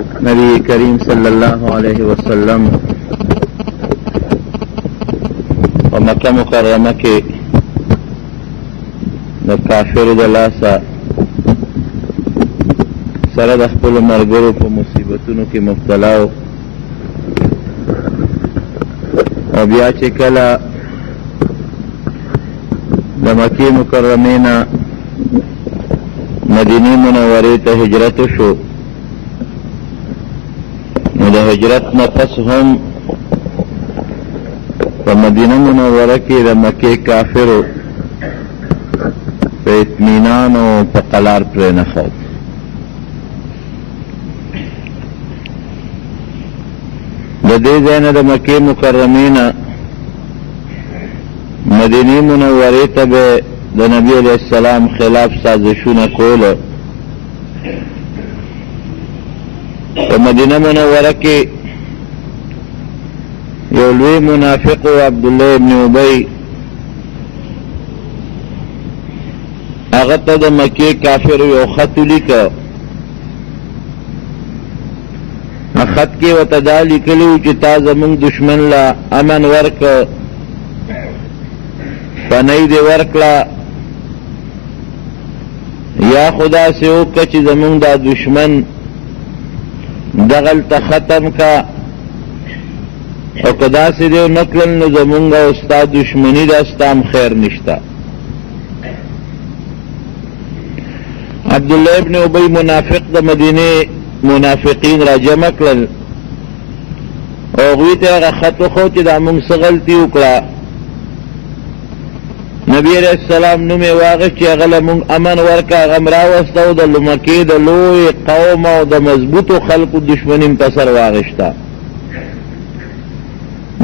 नबी करीम सल्लल्लाहु अलैहि वसल्लम और मक्का मुकर्रमा के द काफिर द लासा सरद खपल मरगरो को मुसीबतों के मुब्तला और बिया चे कला द मक्के मुकर्रमेना मदीने मुनव्वरे ते हिजरत शो द हिजरत न पस हम व मदीना मुनव्वरा के द मक्के काफिरो पे इत्मीनान और पकलार पर नखौत दे दैन द मक्के मुकर्रमीना मदीने मुनव्वरे तब द नबी अलैहिस्सलाम खिलाफ साजिशुन कोल तो मदीना मुनव्वरा के योलवी मुनाफिक अब्दुल्लाह इब्न उबई अगत द मक्के काफिर यो खत लिखा खत के वतदा लिखलू कि ता जमुंग दुश्मन ला अमन वर्क पनई दे वर्कला या खुदा से ओ कच जमुंग दा दुश्मन दगल त खत्म का और कदा से दे नकल न जमुंगा उस्ता दुश्मनी दास्ताम खैर निश्ता अब्दुल्लाह इब्न उबई मुनाफिक द मदीने मुनाफिकीन रा जमा कल और गीते अगर खत खोच दामुंग सगलती उकड़ा नबी अलैहिस्सलाम नुमे वागच अगल मुंग अमन वर्का गमरावस्ता द लुमके द लोए कौम और द मजबूत खल्क दुश्मनी पसर वागश्ता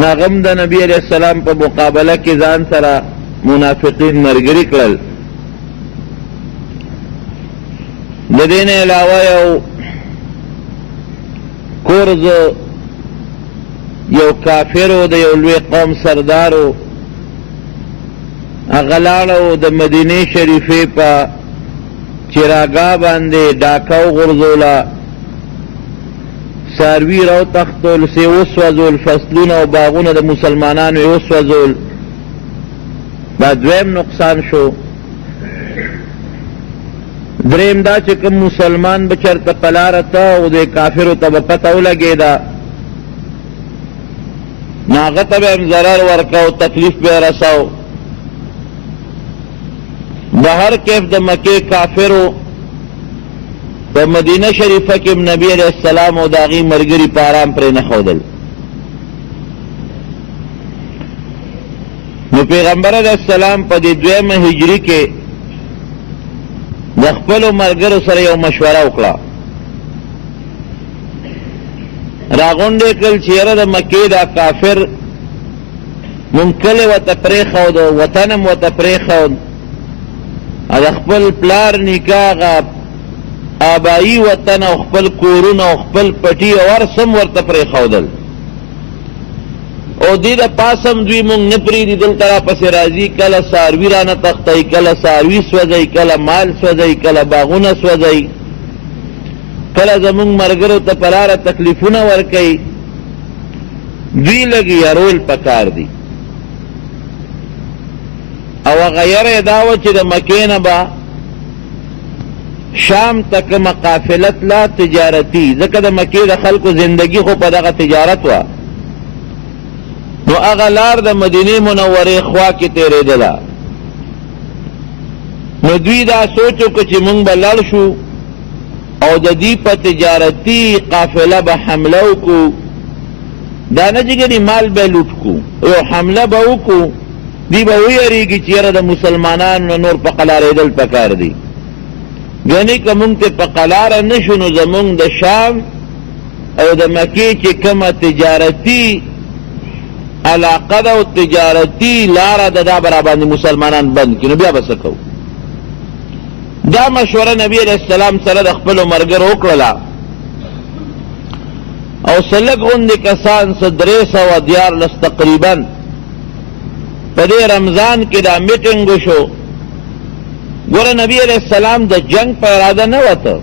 नागम द नबी अलैहिस्सलाम पर मुकाबला के जान सरा मुनाफिकीन मरगरी कल देने अलावा यो कोर्ज यो काफिरो द योलवे कौम सरदारो अगलाड़ो द मदीने शरीफे पा चिरागा बांधे डाकाओ गुरजोला सारवी रो तख्तोल से ओसवजोल फसलून और बागुन द मुसलमानान ओसवजोल बाद्वेम नुकसान शो द्रेम दा चिकम मुसलमान बचर तपलारता उदे काफिरो तब पताओ लगेदा नागत बेम जरर वर्काओ तकलीफ बे रसाओ बाहर कैफ द मक्के काफिरो तो मदीना शरीफा के नबी अलैहिस्सलाम और दागी मरगरी पाराम पर न खोदल पैगंबर अलैहिस्सलाम पदी द्वेम हिजरी के दखपल मरगर सर यो मशवरा उकड़ा रागुंडे कल चेहरा द मक्के दा काफिर मुमकल व तपरेखौद वतनम व तपरेखौद अखपल प्लार निकागा आबाई वतन अखपल कोरून अखपल पटी और सम वर तपरेखौदल और दीद पासम द्वी मुंग निपरी दी दिल तरा पसे राजी कल सारवी राना तख्तई कल सारवी स्वजई कल माल स्वजई कल बागुना स्वजई कल जमुंग मरगरो तपलार तकलीफुना वर्कई द्वी लगी अरोल पकार दी और गैर दावच द मकेन बा शाम तक मकाफिलत ला तिजारती जकद मके दखल को जिंदगी को पदा तिजारत हुआ तो अगलार द मदीने मुनव्वरे ख्वा के तेरे दिला नद्वी दा सोचो कुछ मुंग बलल शू और दी पर तिजारती काफिला ब हमलों को दाना जिगरी माल बे लूट को यो हमला बहु को दी बहु अरीगी चेहरा द मुसलमानान नूर पकलार दल पकार दी यानी कमुंग ते पकलार नशुनु जमुंग द शाम और द मके के कम तिजारती अलाकदा तिजारती लारा ददा बराबर मुसलमानान बंद की नबिया बसको दा मशवरा नबी अलैहिस्सलाम सर अखपल मरगर ओकला और सलग उन कसान सदरे सवा दियार लस तकरीबन पदे रमजान के दा मीटिंग शो गोरा नबी अलैहिस्सलाम द जंग पर इरादा न होता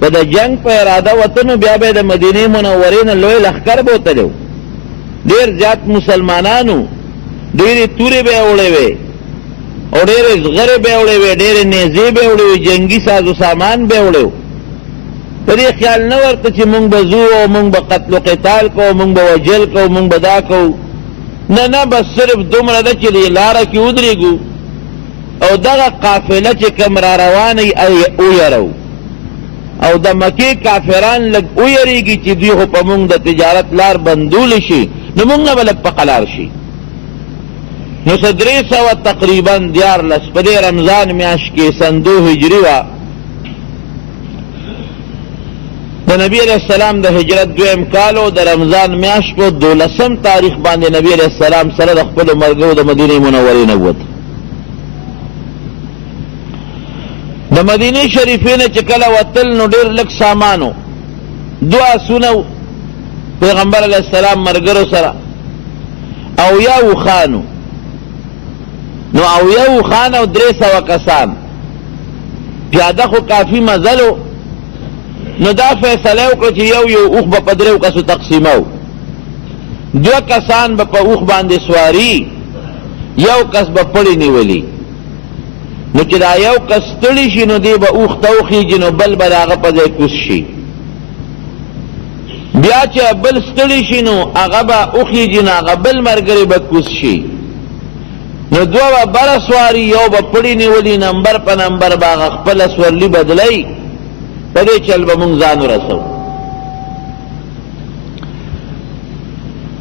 په د جنگ په اراده وطنو بیا به د مدینې منورې نه لوی لښکر به وتلو ډېر زیات مسلمانانو ډېرې تورې به یې وړې وې او ډېرې زغرې به یې وړې وې ډېرې نیزې به یې وړې وې جنګي سازو سامان به یې وړی و په دې خیال نه ورته چې مونږ به ځو او مونږ به قتل و قتال کوو مونږ به وجل کوو مونږ به دا کوو نه بس صرف دومره ده چې دې لاره کې ودرېږو او دغه قافله چې کوم را روانه ویرو او د مکې کافران لږ ویریږي چې دوی خو په مونږ د تجارت لار بندولی شي نو مونږ نه به لږ په قلار شي نو څه 300 تقریبا 14 په دې رمضان میاشت کې سن 2 هجري وه د نبی علیہ السلام د هجرت دویم کال او د رمضان میاشت په 12 تاریخ باندې نبی علیہ السلام سره د خپلو ملګرو د مدینې منورې نه ووت د مدینې شریفې نه چې کله وتل نو ډېر لږ سامانو 2 آسونه پیغمبر علیہ السلام ملګرو سره او یا وخانو نو او یا وخان او 300 کسان پیاده خو کافي مزلو نو دا فیصله وکړه چې یو اوښ به په 3 کسو تقسیمو 2 کسان به په اوښ باندې سواري یو کس به پړی نیولي نو چې دا یو کس ستړي شي نو دی به اوښ ته وخیږي نو بل به د هغه په ځای کوز شي بیا چې بل ستړي شي نو هغه به وخیږي نو هغه بل ملګری به کوز شي نو 2 به بره سواري یو به پړی نیولي نمبر په نمبر به هغه خپله سورلي بدلی په دې چل به مونږ ځان ورسو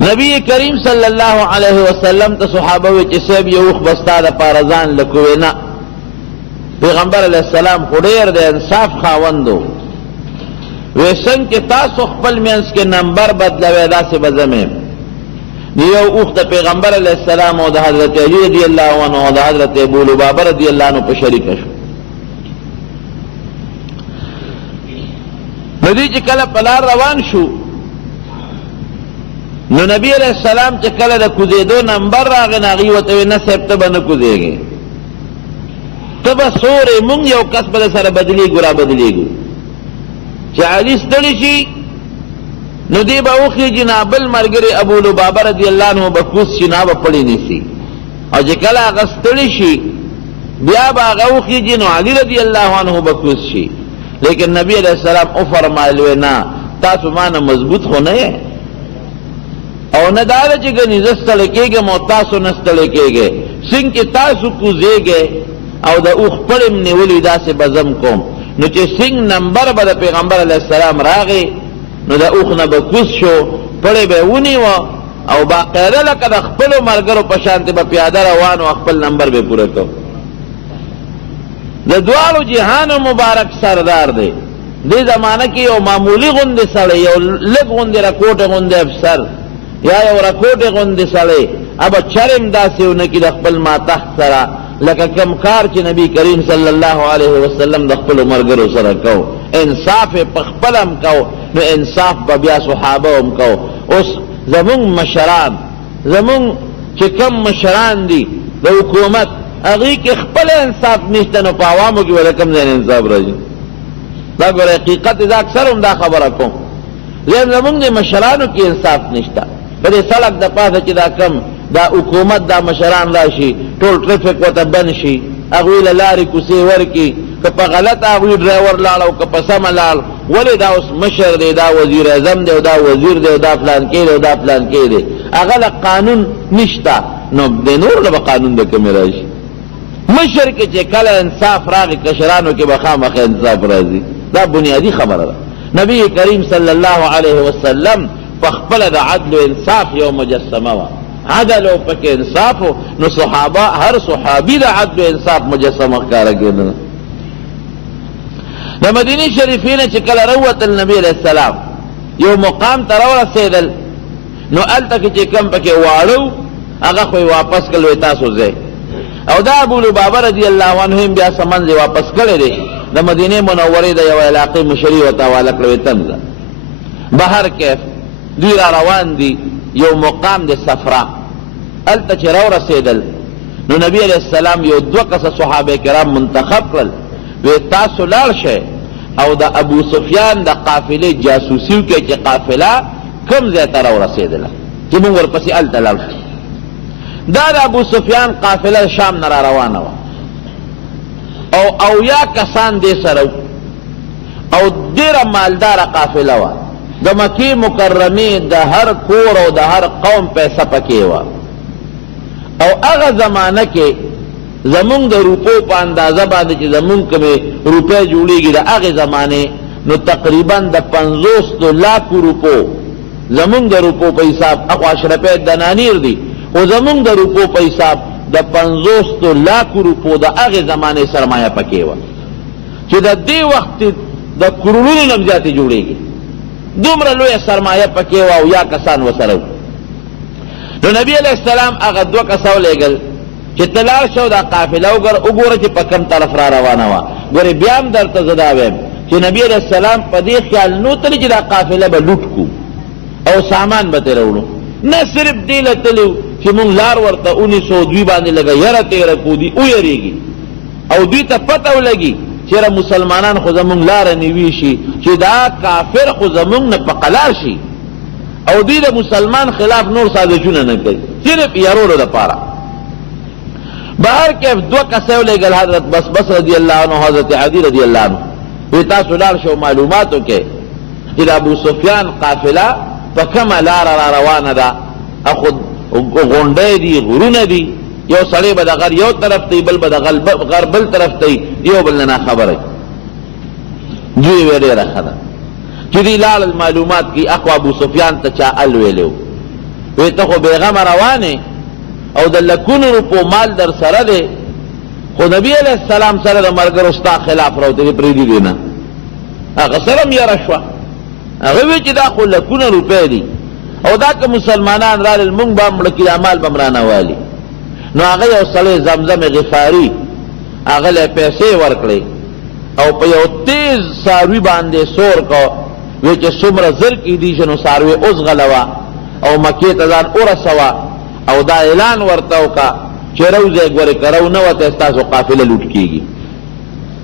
نبی کریم صلی الله علیه وسلم ته صحابه وی چې صاحب یو اوښ به ستا دپاره ځان لکوې نه پیغمبر علیہ السلام خو ډېر د انصاف خاوند و وی څنګ چې تاسو خپل منځ کې نمبر بدلوئ داسې به زه یم یو اوښ د پیغمبر علیہ السلام او د حضرت علی رضی الله عنه او د حضرت ابو لبابه رضی الله عنه په شریکه شو نو دوی چې کله په لار روان شو نو نبی علیہ السلام چې کله د کوزېدو نمبر راغی نو هغوی ورته ویې نه صاحب ته به نه کوزېږې ته به سورې مونږ یو کس به سره بدلېږو را بدلېږو چې علي ستړي شي نو دی به وخیږي نه بل ملګری ابو لبابه رضی الله عنه به کوز شي نه به پړی نیسي او چې کله هغه ستړي شي بیا به هغه وخیږي نو علي رضی الله عنه به کوز شي لیکن نبی علیہ السلام او فرمایلوی نه تاسو مانه مضبوط خو نه یې او نه دا ده چې ګنې زه ستړی کېږم او تاسو نه ستړی کېږئ څنګه چې تاسو کوزېږئ او د اوښ پړی م نیولي داسې به زم کوم نو چې څنګه نمبر به د پیغمبر علیہ السلام راغی نو د اوښ نه به کوز شو پړی به یې ونیوه او باقاعده لکه د خپلو ملګرو په شانتې به پیاده روان و خپل نمبر به پوره کو د دواړو جهانو مبارک سردار دی دې زمانه کې یو معمولی غوندې سړی یو لږ غوندې رکوټې غوندې افسر یا یو رکوټې غوندې سړی ابه چرم داسې ونه کړي د خپل ماتحت سره لکه کم کار چې نبی کریم صلی الله علیه وسلم د خپلو ملګرو سره کو انصاف یې په خپله هم کو نو انصاف به بیا صحابه هم کو اوس زمونږ مشران زمونږ چې کم مشران دي د حکومت هغوی کې خپل انصاف نشته نو په عوامو کې ولې کوم ځای نه انصاف راځي دا ګوره حقیقت زه اکثر هم دا خبره کوم زمونږ د مشرانو کې انصاف نشته په دې سړک د پاسه چې دا کم دا حکومت دا مشران راشي ټول ټرافیک ورته بند شي هغوی له لارې کوڅې ورکړي که په غلطه هغوی ډرایور لاړ او که په سمه لاړ ولې دا اوس مشر دی دا وزیر اعظم دی او دا وزیر دی او دا فلان کې دی او دا فلان کې دی هغه له قانون نشته نو د نور له به قانون د کومې راشي مشر کې چې کله انصاف راغی کشرانو کې به خامخا انصاف راځي دا بنیادی خبره ده نبی کریم صلی الله علیه وسلم په خپله د عدل و انصاف یو مجسمه وه عدل او پکې انصاف نو صحابه هر صحابي د عدل و انصاف مجسمه ښکاره کېدله د مدینې شریفې نه چې کله راووتل نبی علیه السلام یو مقام ته راورسېدل نو هلته کې چې کوم پکې واړه هغه خو یې واپس کړل تاسو ځئ او دا ابو لبابه رضی الله عنه هم بیا سمن واپس کړی دی د مدینې منورې د یو علاقې مشري ورته حواله کړی تنزه بهر کیف دوی را روان دي یو مقام د صفرا هلته چې راورسېدل نو نبی علیہ السلام یو 2 کسه صحابه کرام منتخب کړل وی تاسو لاړ شئ او د ابو سفیان د قافلې جاسوسیو کې چې قافله کم ځای ته راورسېدله چې موږ ورپسې هلته لاړ شو. دا د ابو سفیان قافله شام نه را روانه وه او اویا کسان دې سره او ډېره مالداره قافله وه. د مکې مکرمې د هر کور او د هر قوم پیسه پکې وه او هغه زمانه کې زمونږ د روپو په اندازه باندې چې زمونږ کومې روپۍ جوړېږي د هغې زمانې نو تقریبا د 50 لاکو روپو زمونږ د روپو په حساب اخو اشرفۍ دنانیر دي خو زمونږ د روپو په حساب د 50 لاکو روپو د هغې زمانې سرمایه پکې وه چې د دې وخت د کرونو نه زیاتې جوړېږي. دومره لویه سرمایه پکې وه او یا کسان ورسره وو. نو نبی علیہ السلام هغه 2 کسه ولېږل چې ته لاړ شو دا قافله وګوره چې په کوم طرف را روانه وه. ګورې بیا هم درته زه دا وایم چې نبی علیہ السلام په دې خیال نو تلي چې دا قافله به لوټ کړو او سامان به ترې راوړو، نه صرف دې له تلو چې مونږ لار ورته ونیسو دوی باندې لږه یره تېره کړو دوی ویرېږي او دوی ته پته ولګي چېرې مسلمانان خو زمونږ لاره نیوي شي چې دا کافر خو زمونږ نه په قلار شي او دوی د مسلمان خلاف نور سازشونه نه کوي صرف یارولو دپاره. بهر کیف 2 کسه ولېږل حضرت بس رضی الله عنه حضرت عدی رضی الله عنه وی تاسو لاړ شو معلوماتو کې چې د ابو سفیان قافله په کومه لاره را روانه ده اخو غونډۍ دي غرونه دي یو سړی به د غر یو طرف ته بل به د غر بل طرف ته یو بل نه خبره دوی وی ډېره ښه ده چې دوی لاړل معلومات کې اخو ابو سفیان ته چا ال ویلی وی ته خو بېغمه روانې او د لکونو روپو مال در سره دی خو نبی علیہ السلام سره د ملګرو ستا خلاف راوتلي پرېږدي دې نه. هغه سره هم یاره شوه هغه وی چې دا خو لکونه روپۍ دي او دا که مسلمانان رالل مونږ به هم مړه کړي دا مال به م رانهوالي. نو هغه یو سړی زمزم غفاري هغه له پیسې ورکړې او په یو تیز څاروي باندې سور کو وی چې څومره زر کېدی شي نو څاروي اوس غلوه او مکې ته ځان ورسوه او دا اعلان ورته وکړه چې روځئ ګورې که رو نه وته ستاسو قافله لوټ کېږي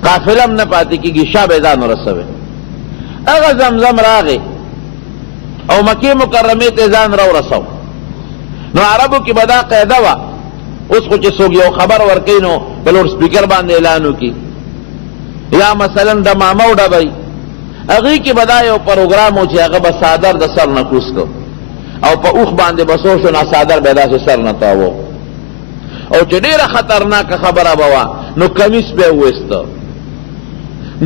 قافله هم نه پاتې کېږي شا به یې ځان ورسوئ. هغه زمزم راغې او مکې مکرمې ته ځان راورسو. نو عربو کې به دا قاعده وه اوس خو چې څوک یو خبر ورکوي نو په لوډ سپیکر باندې اعلان وکړي یا مثلا د مامو ډبی هغې کې به دا یو پروګرام و چې هغه به څادر د سر نه کوز کو او په اوښ باندې بسو شو نو څادر به یې داسې سر نه تاوو او چې ډېره خطرناکه خبره به وه نو کمیس به یې وویسته.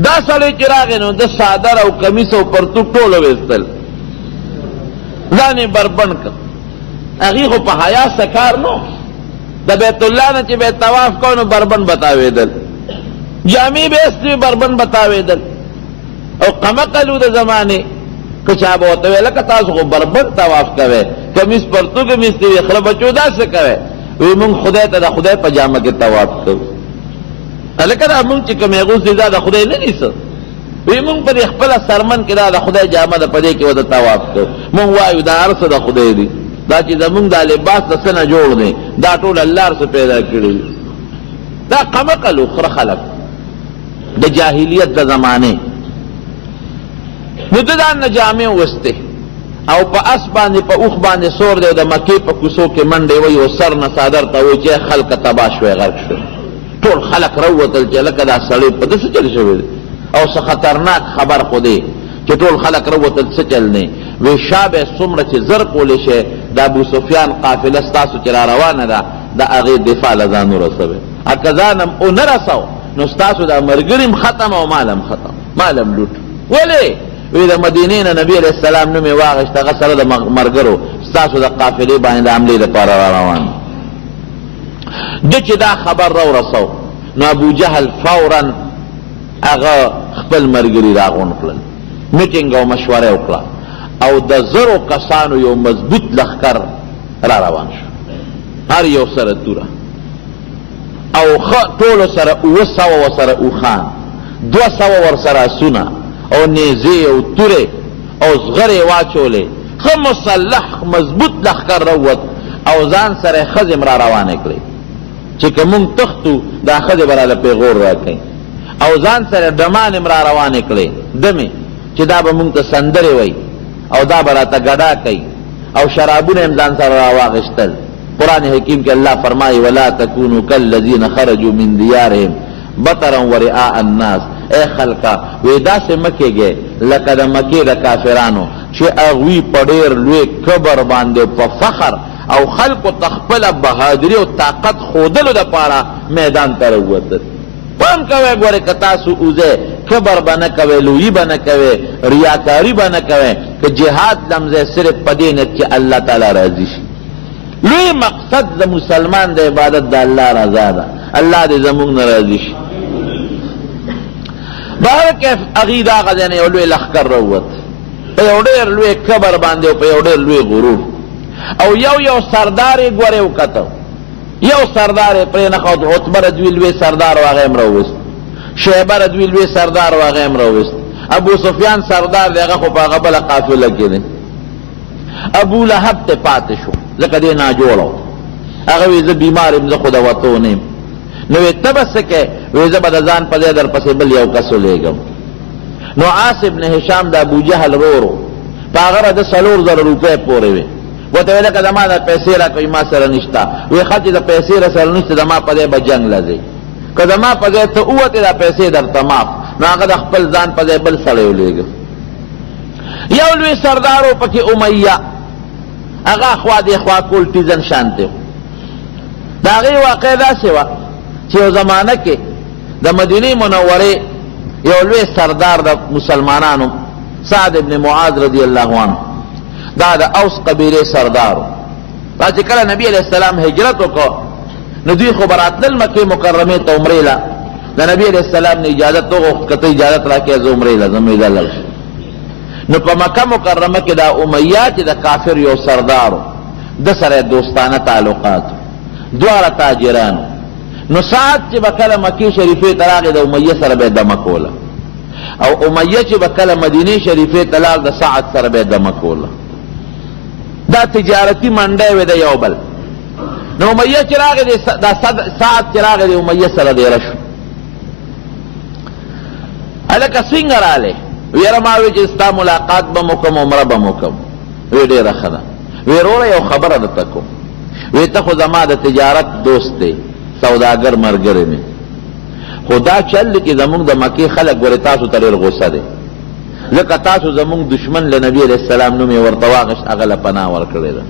دا سړی چې راغی نو د څادر او کمیس او پرتوګ ټول وویستل ځان یې بربنډ کړ. هغې خو په حیا څه کار نو د بیت الله نه چې به یې طواف کو نو بربنډ به تاوېدل جامې به یې استوي بربنډ به تاوېدل او قمقلو د زمانې که چا به ورته ویل لکه تاسو خو بربنډ طواف کوئ کمیس پرتوګ هم استوي خله بچو داسې کوئ وی مونږ خدای ته د خدای په جامه کې طواف کوو. هلکه دا مونږ چې کوم اغوستې دا د خدای نه نیسه وی مونږ په دې خپله سرمن کې دا د خدای جامه ده په دې کې ورته طواف کوو. مونږ وایو دا هر څه د خدای دي دا چې زمونږ دا لباس د څه نه جوړ دی دا ټول الله هر څه پیدا کړي دا قمقل خره خلک د جاهلیت د زمانې. نو د دا نه جامې وستې او په اس باندې په اوښ باندې سور دی او د مکې په کوڅو کې منډې وی او سر نه څادر ته وی چې خلکه تباه شوی غرق شوی ټول خلک راووتل چې لکه دا سړی په ده څه چل شوی دی او څه خطرناک خبر خو دی چې ټول خلک راووتل څه چل نه وی شا به څومره چې زر کولی شي د ابو سفیان قافله ستاسو چې را روانه ده د هغې دفاع له ځان ورسوئ که ځان هم ونه رسو نو ستاسو دا ملګري هم ختم او مال هم ختم مال هم لوټ. ولې وی د مدینې نه نبی علیہ السلام نوم یې واخېست هغه سره د ملګرو ستاسو د قافلې باندې د حملې دپاره را روان ده چې دا خبر راورسو نو ابو جهل فورا هغه خپل ملګري راغونډ کړل میټینګ او مشوره وکړه او د زرو کسانو یو مضبوط لښکر را روان شو هر یو سره توره او ټولو سره 700 ورسره اوښان 200 ورسره اسونه او نیزې او تورې او زغرې واچولې ښه مسلح مضبوط لښکر راووت او ځان سره ښځې را روانې کړې چې که مونږ تښتو دا ښځې به راله پیغور راکوي او ځان سره ډمان م را روانې کړې دمې چې دا به مونږ ته سندرې وی او دا به راته ګډا کوي او شرابونه م ځان سره راواغېستل. قرآن حکیم کې الله فرمایي ولا تکونوا کالذین خرجوا من دیارهم بطرا ورئاء الناس. اے خلقا وی داسې مه کېږئ لکه د مکې د کافرانو چې هغوی په ډېر لوی کبر باندې په فخر او خلقو ته خپله بهادري او طاقت ښودلو دپاره میدان ته راووتل. پام کوئ ګورئ که تاسو اوځئ کبر به نه کوئ، لویي به نه کوئ، ریاکاري به نه کوئ، که جهاد لمځئ صرف په دې نیت چې الله تعالی راضي شي. لوی مقصد د مسلمان د عبادت د الله رضا ده. الله دې زموږ نه راضي شي. بهر کیف هغوی د هغه ځای نه یو لوی لښکر راووت په یو ډېر لوی کبر باندې او په یو ډېر لوی غرور، او یو سردار یې ګورې وکتو، یو سردار یې پرې نښود. عتبه رضوي لوی سردار و هغه یې م راوویست، شیبه رضوي لوی سردار و هغه یې م راوویست، ابو سفیان سردار دی هغه خو په هغه بله قافله کې دی. ابو لهب ته پاتې شو ځکه دی ناجوړه و. هغه وی زه بیمار یم، زه خو د وتو نه یم. نو وی ته به څه کوې؟ وی زه به د ځان په ځای در پسې بل یو کس ولیږم. نو عاص ابن هشام د ابوجهل ورور و، په هغه را د 4,000 روپۍ پورې وې. ورته ویل که زما د پیسې راکوي ما سره نشته. وی ښه چې د پیسې را سره نشته زما په ځای به جنګ له ځې، که زما په ځای ته ووتې دا پیسې درته معاف. نو هغه د خپل ځان په ځای بل سړی ولیږه. یو لوی سردار و پکې امیه، هغه خوا دې خوا کول ټیزن شانتې و. د هغې واقع داسې وه چې یو زمانه کې د مدینې منورې یو لوی سردار د مسلمانانو سعد ابن معاذ رضی الله عنه، دا د اوس قبیلې سردار و. دا چې کله نبی علیه السلام هجرت وکړ نو دوی خو به راتلل مکې مکرمې ته عمرې له. د نبی علیه السلام نه اجازت وغوښت که ته اجازت راکړې زه عمرې له ځم. ویې لاړ شو. نو په مکه مکرمه کې دا امیه چې د کافر یو سردار و، ده سره دوستانه تعلقات، دواړه تاجرانو. نو سعد چې به کله مکې شریفې ته راغی د امیه سره به یې دمه کوله، او امیه چې به کله مدینې شریفې ته لاړ د سعد سره به یې دمه کوله. دا تجارتي منډی وې د یو بل. نو امیه چې راغی دا سعد چې راغی د امیه سره دیره شو. هلکه څنګه رالی؟ ویره ما وی چې ستا ملاقات به م وکړم، عمره به م وکړم. وی ډېره ښه ده. وی وروره یو خبره درته کوم. وی ته خو زما د تجارت دوست دی، سوداګر ملګری مې، خو دا چل دی چې زمونږ د مکې خلک ګورې تاسو ته ډېر غوسه دی، ځکه تاسو زمونږ دشمن له نبي علیه السلام نوم یې ورته واغېست، هغه له پناه ورکړې ده.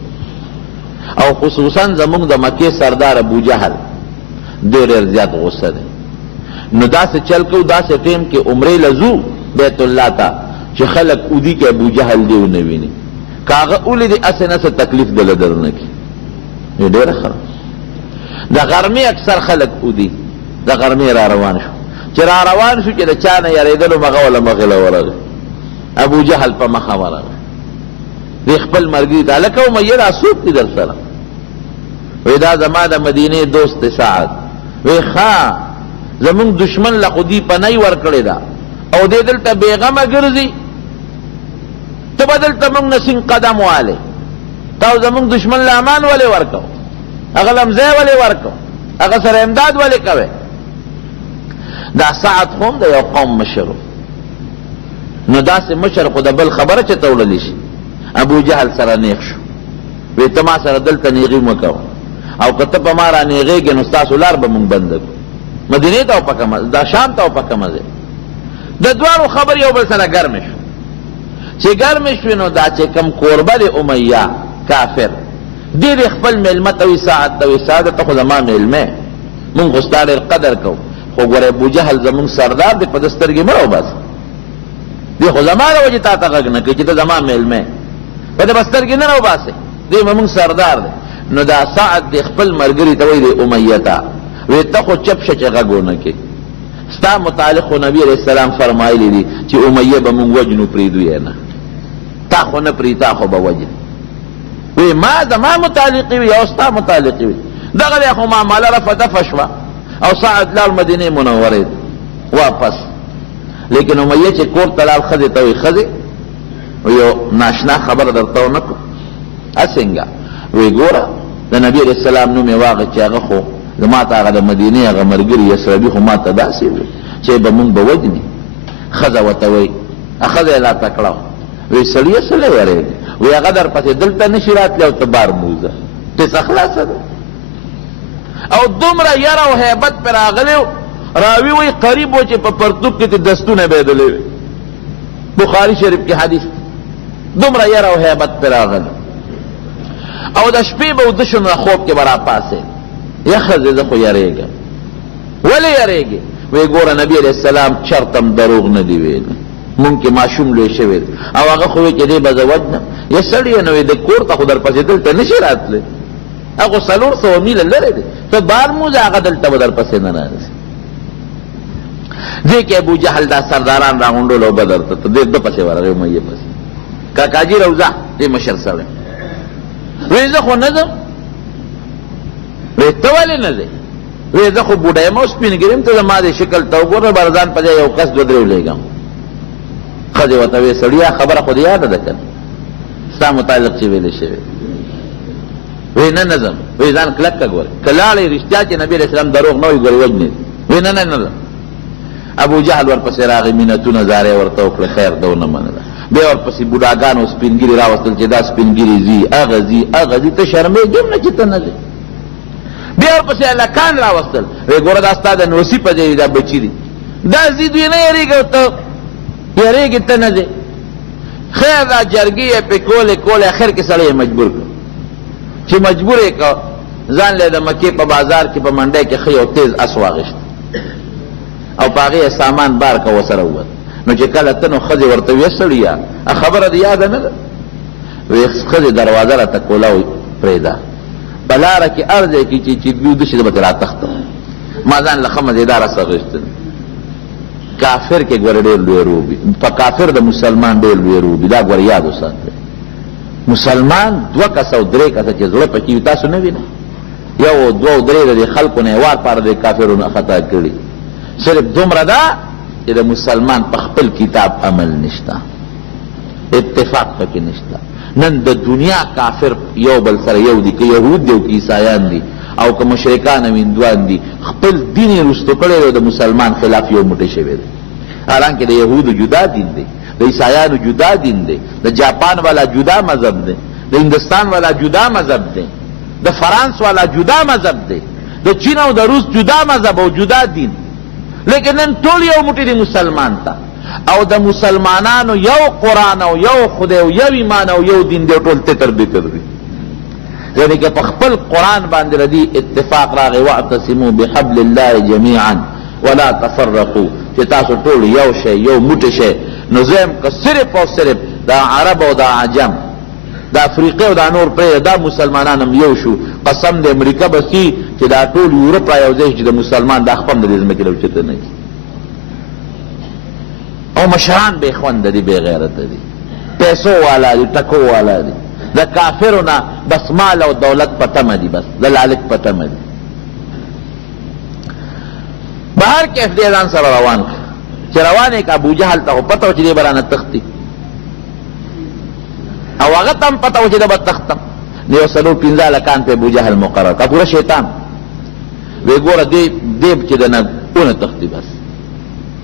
او خصوصا زمونږ د مکې سردار ابوجهل ډېر زیات غوسه دی. نو داسې چل کوو داسې ټیم کې عمرې له ځو بیت الله ته چې خلک اودي کې ابوجهل دی ونه ویني، که هغه ولیدي هسې نه څه تکلیف دله درنه کړي. ډېره ښه د غرمې اکثر خلک اودي. د غرمې را روان شو، چې را روان شو چې د چا نه یارېدلو مغه وله مخې له ورغی، ابوجهل په مخه ورغی. دی خپل ملګري ته هلکه امیه دا څوک دي در سره؟ وی دا زما د مدینې دوست دی سعد. وی ښه زمونږ دشمن له خو دي پنۍ ورکړې ده او دی دلته بېغمه ګرځي، ته به دلته مونږ نه سین قدم والې، تا زمونږ دشمن له امان ولې ورکو، هغه لمځی ولې ورکو، هغه سره امداد ولې کوې؟ دا سعد خو هم د یو قوم مشر و. نو داسې مشر خو د بل خبره چې ته وړلی شي. ابوجهل سره نیغ شو. وی ته ما سره دلته نیغي مه کوه، او که ته په ما را نیغېږې نو ستاسو لار به مونږ بنده کړو، مدینې ته او په کومه دا شام ته او په کومه ځای. د دواړو خبر یو بل سره ګرمې شو. چې ګرمې شوې نو دا چې کم کوربه د امیه کافر دی د خپل میلمه ته وي سعد ته وي سعده ته خو زما میلمه مونږ خو ستا ډېر قدر کوو، خو ګوره ابوجهل زمونږ سردار دی، په ده سترګې مه راوباسه، دی خو زما د وجې تا ته غږ نه کوي چې ته زما میلمه، په ده به سترګې نه راوباسې، دی به مونږ سردار دی. نو دا سعد دی خپل ملګري ته وایي د امیه ته، وی ته خو چپ شه چې غږ ونه کړې، ستا متعلق خو نبي علیه السلام فرمایلی دي چې امیه به مونږ وجنو پرېږدو یې نه، تا خو نه پرې تا خو به وجنو. وی ما زما متعلقی وي او ستا متعلقی وي، دغه دی خو معامله رفع دفع شوه او سعد لاړ مدینې منورې واپس. لیکن امیه چې کور ته لاړ ښځې ته وایي ښځې یو ناشنا خبره درته ونه کړو څنګه؟ وی ګوره د نبي علیه السلام نوم یې واغې چې هغه خو زما ته هغه د مدینې هغه ملګري یسربي خو ما ته داسې وي چې به مونږ به وجني. ښځه ورته وایي ښځه یې لا تکړه وه، وایي سړیه څه له یارېږي، وایي هغه در پسې دلته نه شي راتلی او ته بار موزه قصه خلاصه ده. او دومره یره او هیبت پې راغلی و، راوي وایي قریب و چې په پرتوب کې ته دستونه بېدلی وي. بخاري شریف کې حدیث دومره یره او هیبت پې راغلی. او د شپې به وده شو نو خوب کې به راپاڅېد، یا ښځې زه خو یریږم. ولې یریږې؟ وی ګوره نبی علیہ السلام چرتم دروغ نه دی ویلی، مونږ کې ماشوم لوی شوی دی او هغه خو وی چې دی به زه وجنم. یا سړیه نو د کور ته خو در پسې دلته نشي راتلی، هغه 400 میله لرې دی، ته بار موزه هغه دلته به در پسې نه راځي. دې کې ابو جهل دا سرداران راغونډول او بدر ته دې د پسې ورغی امیه پسې. کاکاجي روزه دې مشر سړی وی زه خو نه ځم. وی ته ولې نه ځې؟ وی زه خو بوډا یم او سپین ګریم، ته زما دې شکل ته وګوره برځان په ځای یو کس 2-3 ولېږم. ښځې ورته وی سړیا خبره خو دې یاده ده که نه ستا متعلق چې ویلې شوې؟ وی نه نه ځم. وی ځان کلک که ګورې که لاړې رښتیا چې نبي علیه السلام دروغ نه وي ګورې وجنې. وی نه نه نه ځم. ابو جهل ورپسې راغی، مینتونه زارې ورته وکړه، خیر ده ونه منله. بیا ورپسې بوډاګانو سپینګیري راوستل چې دا سپینګیري ځي هغه ځي هغه ځي، ته شرمېږې نه چې ته نه ځې. بیا ورپسې هلکان راوستل، وی ګوره دا ستا د نوسي په ځای دا بچي دي، دا ځي دوی نه یېرېږي، ته یېرېږي ته نه ځې. خیر دا جرګې یې پې کولې اخر کې سړی یې مجبور کړ. چې مجبور یې کړ ځان له د مکې په بازار کې په منډی کې ښه یو تیز اس واغېشت او په هغې یې سامان بار که ورسره ووت. نو چې کله ته نو ښځې ورته ویې سړیه خبره دې یاده نه ده؟ وی ښځې دروازه راته کوله و پرېږده، په لاره کې هر ځای کې چې ویده شي زه به ترې راتښتم. ما ځان له ښه مزېدار اس اخېستل. کافر کې ګوره ډېر لوی روبي، په کافر د مسلمان ډېر لوی روبي، دا ګوره یاد وساتئ. مسلمان 2 کسه او 3 کسه چې زړه پکې وي تاسو نه وینئ، 1 2 او 3 د خلکو نه یې وار پاره د کافرو نه خطا کړي. صرف دومره ده چې د مسلمان په خپل کتاب عمل نشته، اتفاق پکې نشته. نن د دنیا کافر یو بل سره یو دي، که یهود دي او که عیسایان دي او که مشرکان او هندوان دي، خپل دین یې رستو کړی او د مسلمان خلاف یو موټی شوی دی. حالانکه د یهودو جدا دین دی، د عیسایانو جدا دین دی، د جاپان والا جدا مذهب دی، د هندوستان والا جدا مذهب دی، د فرانس والا جدا مذهب دی، د چین او د روس جدا مذهب او جدا دین. لیکن نن ټول یو موټی دی مسلمان ته، او د مسلمانانو یو قرآن او یو خدای او یو ایمان او یو دین دی، ټول تتر بتر دی. یعنی که په خپل قرآن باندې ردی اتفاق راغی، واعتصموا بحبل الله جميعا ولا تفرقوا، چې تاسو ټول یو شی یو موټی شی. نو زم که صرف او صرف دا عرب او دا عجم، دا افریقه او دا نور پرې دا مسلمانان هم یو شو، قسم د امریکا بسی چې دا ټول یورپ را یو ځای چې د مسلمان د خپل د ځمکې له اوچته نه کی. او مشران بے خوند دي، بے غیرت دي، پیسو والا دي، ټکو والا دي، د کافرونه بس مال او دولت پتمه دي، بس د لالچ پتمه دي. بهر کیف دې ځان سره روان کړ چې روان یې که ابو جهل ته خو پته و چې دې به رانه تښتي، او هغه ته هم پته و چې ده به تښتم. د یو 4-5 هلکان په ابو جهل مقرر کړه، پوره شیطان. وی ګوره دې چې د نه ونه تښتي، بس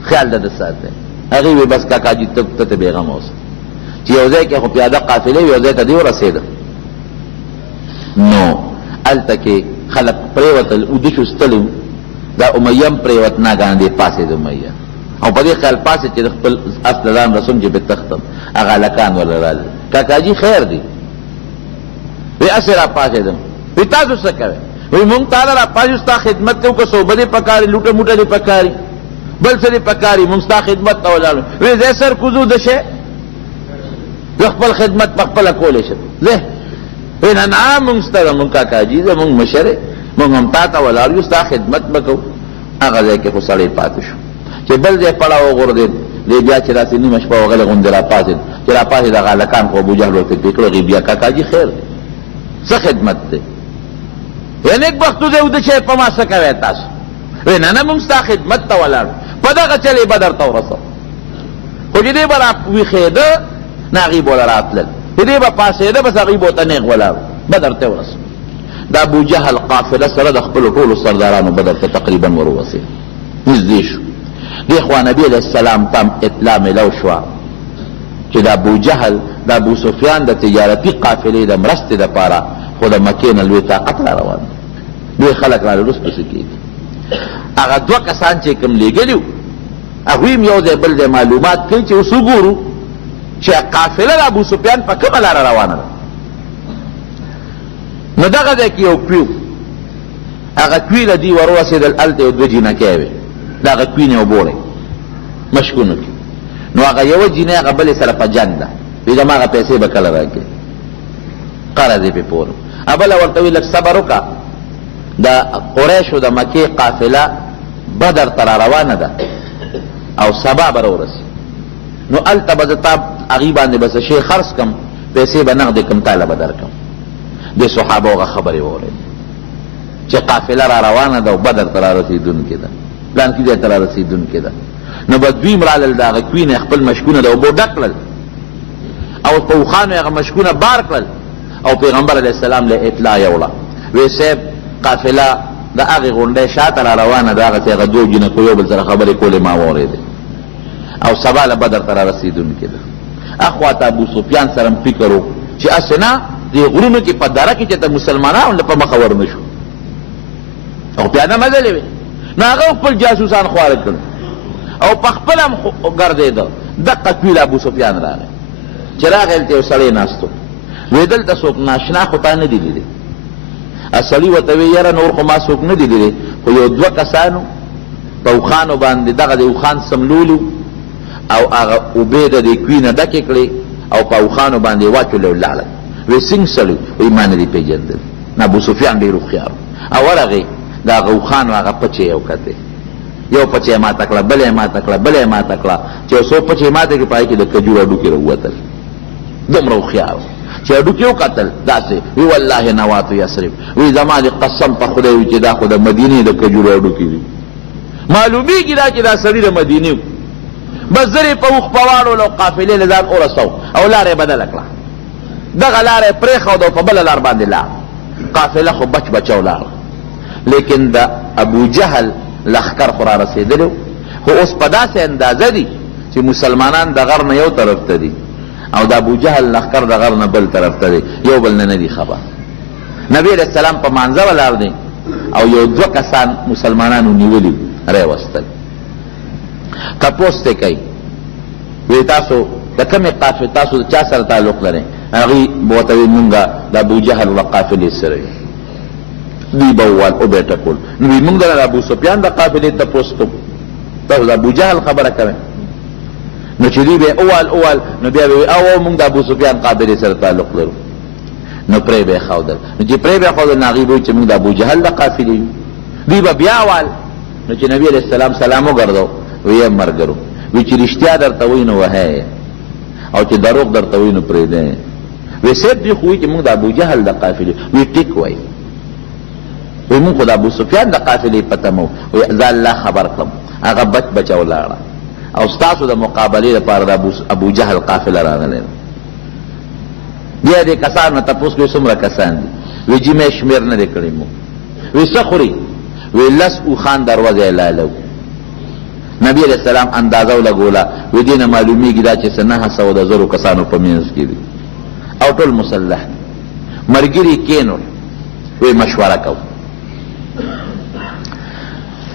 خیال ده د ساته. هغې وی بس کاکاجي ته ته بېغمه اوسه چې یو ځای کې خو پیاده قافلې یو ځای ته دې ورسېده. نو هلته کې خلک پرېوتل، اوده شو ستړي، دا امیه هم پرېوت، ناګانه دې پاسېد امیه، او په دې خیال پاسې چې د خپل اس له ځان رسوم چې پې تښتم. هغه هلکان ورله راغلل، کاکاجي خیر دی؟ وی اسې را پاسېدم. وی تاسو څه کوئ؟ وی مونږ تاله را پاسې ستا خدمت کوو، که صوبه دې پکاري، لوټه موټه دې پکاري، بل څه دې پکاري، مونږ ستا خدمت ته ولاړو. وی زه سر کوزو د شی زه خپل خدمت په خپله کولی شم، زه وی نه نه مونږ سته ده، مونږ کاکاجي زمونږ مشر یې، مونږ هم تا ته ولاړ یو، ستا خدمت به کوو. هغه ځای کې خو سړی پاتې شو چې بل ځای پړه وغورځېد. دی بیا چې داسې نیمه شپه وغلی غوندې را پاڅېد، چې را پاڅېد هغه هلکان خو ابوجهل ورته پې کړو. بیا کاکاجي خیر دی، څه خدمت دی؟ وی نیک بختو دی اوده شی په ما څه کوئ تاسو؟ وی نه نه مونږ ستا خدمت ته ولاړو، په دغه چل یې به درته ورسوم. خو چې دی به را ویښېده نه هغوی به له راتلل، چې دی به پاسېده بس هغوی به ورته نیغ ولاړو، به درته ورسوم. د ابوجهل قافله سره د خپلو ټولو سردارانو به درته تقریبا ور ووسېد، نږدې شو. دی خوا نبی علیہ السلام تم اطلاع ملو شوا چې د ابو جهل د ابو سفیان د تجارتي قافلې د مرستې دپاره خو د مکې نه لوی طاقت را روان دوی خلک را لرس پسې کېږي هغه دوه کسان چې کوم لیږلي وو هغوی هم یو ځای بل ځای معلومات کوي چې اوس وګورو چې قافله د ابو سفیان په کومه لاره روانه ده نو دغه ځای کې یو کوي هغه کوي له دوی ورورسېدل هلته یو دوه جینکۍ وې د هغه کوي نه وبورئ مشکونو کې نو هغه یوه جینۍ هغه بلې سره په جنګ ده وی زما هغه پیسې به کله راکړې قرض یې پې پورو بله ورته وی لږ صبر وکړه د قریشو د مکې قافله بدر ته را روانه ده او سبا به راورسي نو هلته به زه تا هغې باندې به څه شی خرڅ کړم پیسې به نغدې کړم تاله به درکړم دې صحابه هغه خبرې واورېدې چې قافله را روانه ده او بدر ته را رسېدونکې ده پلانکي ځای ته را رسېدونکې ده نو به دوی م رالل د هغه کوي نه خپل مشکونه د اوبو ډک کړل او په اوښانو هغه مشکونه بار کړل او پیغمبر علیه السلام له اطلاع یوړه وی صاحب قافله د هغې غونډۍ شاته را روانه ده هغسې هغه دوه جینکو یو بل سره خبرې کولې ما واورېدې او سبا له بدر ته را رسېدونکې ده اخواته ابو سفیان سره م فکر و چې هسې نه دې غرونو کې په دره کې چې ته مسلمانانو له په مخه ورنه شو او پیاده مزلې وې نو هغه خپل جاسوسان خواره کړل او په خپل هم ګرځېده دقه کوي له ابو سفیان راغی چې راغی هلته یو سړی ناست و وی دلته څوک ناشنا خو تا نه دي لیدې سړي ورته وی یاره نور خو ما څوک نه دي لیدې خو یو دوه کسانو په اوښانو باندې دغه د اوښان سملولو او هغه اوبې د دې کوي نه ډکې کړې او په اوښانو باندې واچولې ولاړل وی څنګه سړي وی ما نه دي پېژندل نه ابو سفیان ډېر هوښیار او ورغې د هغه اوښانو هغه پچې یو کتې یو پچې یې ماته کړه بله یې ماته کړه بله یې ماته کړه چې یو څو پچې یې ماته کړې په هغې کې د کجورو هډوکي راووتل دومره هوښیار چې هډوکي وکتل داسې وی والله نواتو یسرب وی زما دې قسم په خدای وي چې دا خو د مدینې د کجورو هډوکي دي معلومیږي دا چې دا سړي د مدینې و بس زر یې په اوښ په واړولو او قافلې له ځان ورسو او لاره یې بدله کړه دغه لاره یې پرېښوده او په بله لار باندې لاړ قافله خو بچ بچه ولاړه لیکن د ابو جهل لښکر خو را رسېدلی خو اوس په داسې اندازه دي چې مسلمانان د غر نه یو طرف ته دي او د ابو جهل لښکر د غر نه بل طرف ته دی یو بل نه دي خبر نبی علیہ السلام په مانځه ولاړ دی او یو دوه کسان مسلمانانو نیولي راوستل تپوس ته کوي وی تاسو د کومې قافلې تاسو د چا سره تعلق لرئ هغې به ورته وي مونږ د ابو جهل و قافلې سره یو دوی به وویل او به یې ټکول نو وی مونږ د ابو سفیان د قافلې تپوس کوو تاسو د ابو جهل خبره کوئ نو چې دوی به یې اول نو بیا به وي او مونږ د ابو سفیان قافلې سره تعلق لرو نو پرې به یې ښودل نو چې پرې به یې ښودل نو هغې به وي چې مونږ د ابو جهل د قافلې یو دوی به بیا وال نو چې نبي علیه السلام سلام وګرځو وی مرګرو وی چې رښتیا درته وایي نو وهی او چې دروغ درته وایي نو پرېږدی وی صاحب دوی خو وایي چې مونږ د ابو جهل د قافلې وی ټیک وایي وی مونږ خو د ابو سفیان د قافلې پته مو وی زه الله خبر کړم هغه بچ بچه ولاړه او ستاسو د مقابلې لپاره د ابو جهل قافله راغلی ده بیا دې کسانو نه تپوس کوي څومره کسان دي وی جي مې شمېر نه دی کړی مو وی څه خوري وی لس اوښان دروازه یې لاله نبی علیہ السلام اندازه ولګوله وی دې نه معلومیږي دا چې څه 900 کسانو په منځ کې دي او ټول مسلح مرګري کینول وی مشوره کو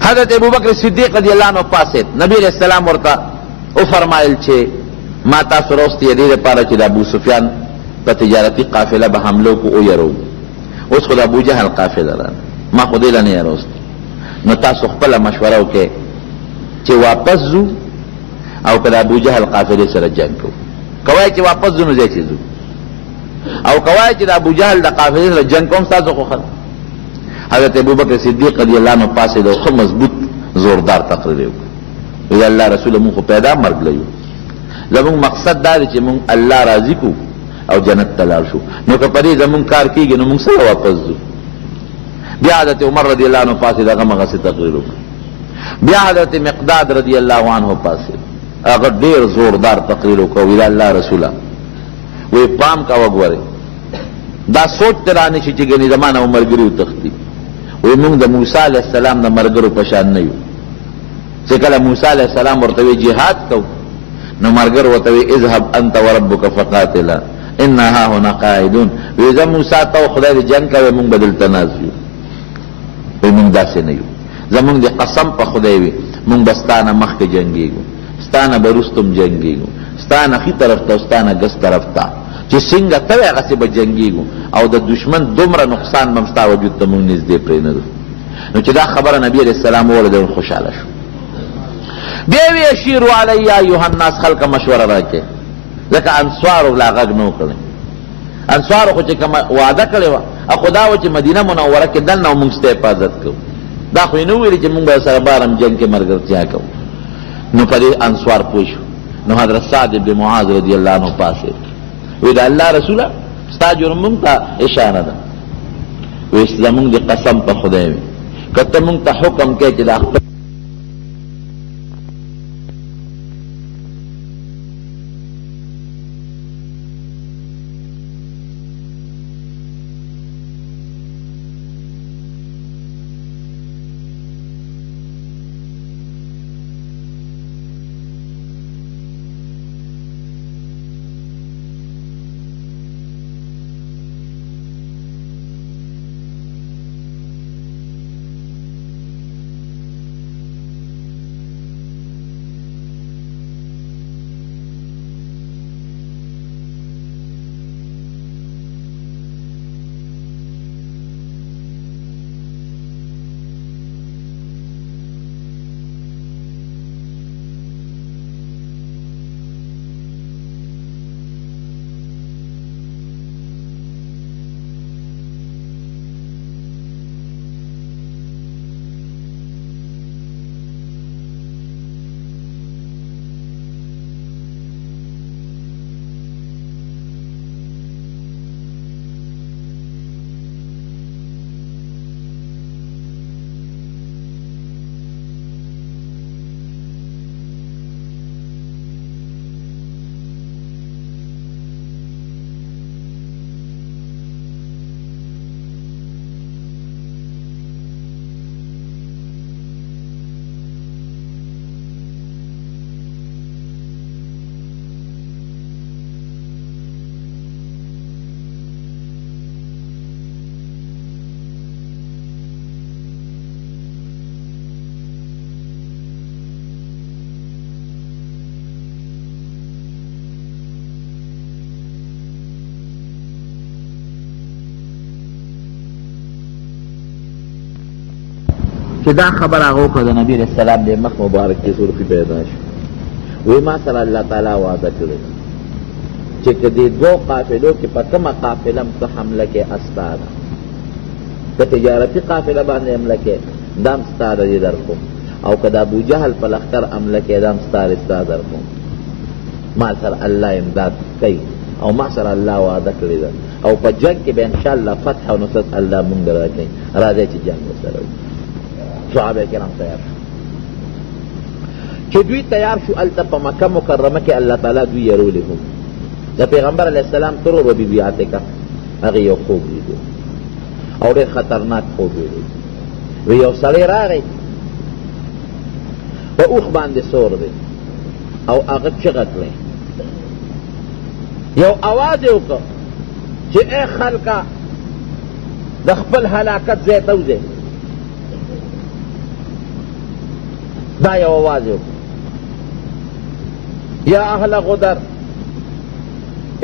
حضرت ابوبکر صدیق رضی الله عنه پاسید نبی علیہ السلام ورته او فرمایل چې ما تاسو راوستي دې لپاره چې د ابو سفیان په تجارتي قافله به حمله کو او يرو اوس خو د ابو جهل قافله ده ما خو دې نه راوستي نو تاسو خپل مشوره وکړئ چې واپس ځو او که د ابو جهل قافلې سره جنګ کوو کوای چې واپس ځو نو ځای چې ځو او کوای چې د ابو جهل د قافلې سره جنګ کوم ستاسو خو ښه حضرت ابوبکر صدیق رضی الله عنه پاسېد او ښه مضبوط زوردار تقریر یې وکړ وی الله رسوله مونږ خو پیدا مرګ له یو زمونږ مقصد دا دی چې مونږ الله راضي کړو او جنت ته لاړ شو نو که په دې زمونږ کار کېږي نو مونږ سره واپس ځو بیا حضرت عمر رضی الله عنه پاسېد هغه مغسې تقریر وکړ بیا حضرت مقداد رضی الله عنه پاسېد هغه ډېر زوردار تقریر وکړ وی الله رسوله وی پام کا وګورئ دا سوچ ته رانشي چې ګنې زما نه ملګري وتښتي وی مونږ د موسی علیه السلام د ملګرو په شان نه یو چې کله موسی علیہ السلام ورته وی جهاد کو نو مرګر ورته وی اذهب انت وربك فقاتلا ان ها هنا قاعدون. وی زه موسی ته خدای دې جنگ کوي مونږ بدل تنازو وی مونږ داسې نه یو زمونږ دې قسم په خدای وی مونږ بستانه مخکې جنگیږو ستانه برستم جنگیږو ستانه خي طرف ته ستانه ګس طرف ته چې څنګه ته هغه به جنگیږو او د دشمن دومره نقصان ممستا وجود ته مونږ نږدې پرې نه. نو چې دا خبره نبی علیہ السلام ولده خوشاله شو. بیا وی اشیروا علی ایها الناس خلق مشوره راکې ځکه انصارو لا غږ نو کړي. انصارو خو چې کوم وعده کړی و خدا و چې مدینه منوره کې دنه موږ ست حفاظت کوو دا خو نه ویل چې موږ سره بارم جنگ کې مرګرتیا کوو. نو پرې انصار پوښ نو حضرت سعد بن معاذ رضی الله عنه پاسه وی دا الله رسوله ستا جرم ته اشاره ده وی اسلام دې قسم په خدای وی کته موږ ته حکم کې چې دا چې دا خبر هغه وکړه د نبی علیہ السلام د مخ مبارک کې سرخی پیدا شو. وی ما سره الله تعالی وعده کړی چې که دې دوه قافلو کې په کومه قافله ته حمله کې استا ده په تجارتي قافله باندې حمله کې دام ستا دې درکوم او که د ابو جهل په لښکر حمله کې دام ستا درکوم. ما سره الله امداد کوي او ما سره الله وعده کړی ده او په جنگ کې به انشاءالله فتح او نصرت الله مونږ راکړي. راځئ چې جنگ وسره صحابه کرام تیار شو. چې دوی تیار شو الته په مکه مکرمه کې الله تعالی دوی یرولې هم د پیغمبر علیه السلام ترور و بیبي عتیقه هغې یو خوب لیدو او ډېر خطرناک خوب ویلی. وی یو سړی راغی په اوښ باندې سور دی او هغه چغه کړی یو اواز یې وکړه چې ای خلکه د خپل هلاکت ځای ته وځئ. دا یو آواز یو یا اهل غدر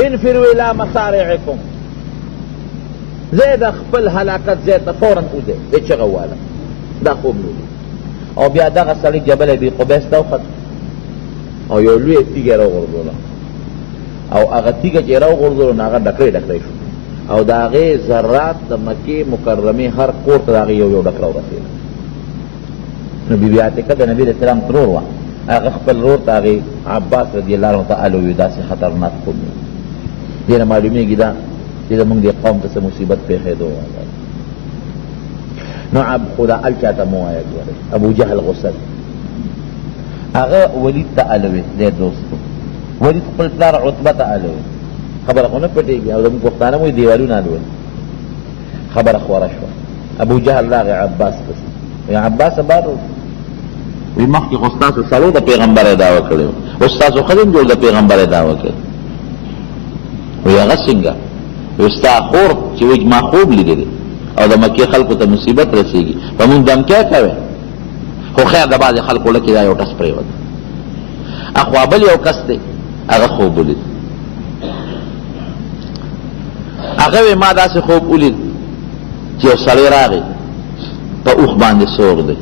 انفروا الى مصارعکم زید خپل هلاکت زید فورا اوزه دی چغه واله. دا خوب نو او بیا دغه سړي جبل ابي قبیس ته وخت او یو لوی تیږه راوغورځوله او هغه تیږه چې راوغورځوله نو هغه ډکړی شو او د هغې ذرات د مکې مکرمې هر کور ته د هغې یو ډک راورسېده. نو بیبي عتیقه د نبي علیه السلام ترور وه هغه خپل رور ته هغې عباس رضی الله عنه تعالی وي داسې خطرناک خوب دی. دې نه معلومېږي دا چې زمونږ دې قوم ته څه مصیبت پېښېدو. نو خو دا ال چاته مو وایه ګورئ ابو جهل غصه هغه ولید ته الوي دی دوست ولید خپل پلار عتبه ته الوي خبره خو نه پټېږي او زموږ پښتانه مو دیوالونه الوي. خبره خوره شوه ابو جهل راغی عباس پسې یا عباس بارو وی مخکې خو ستاسو سړو د پیغمبر دعوه کړی او ستاسو ښځې جوړ د پیغمبر دعوه کړی. وی هغه څنګه؟ وی ستا خور چې وی ما خوب لیدلی او د مکې خلکو ته مصیبت رسېږي په مونږ دمکۍ کوی، خو خیر د بعضې خلکو لکې دا یو کس پرېوت. اخوا بل یو کس دی هغه خوب ولید، هغه وی ما داسې خوب ولید چې یو سړی راغی په اوښ باندې سور دی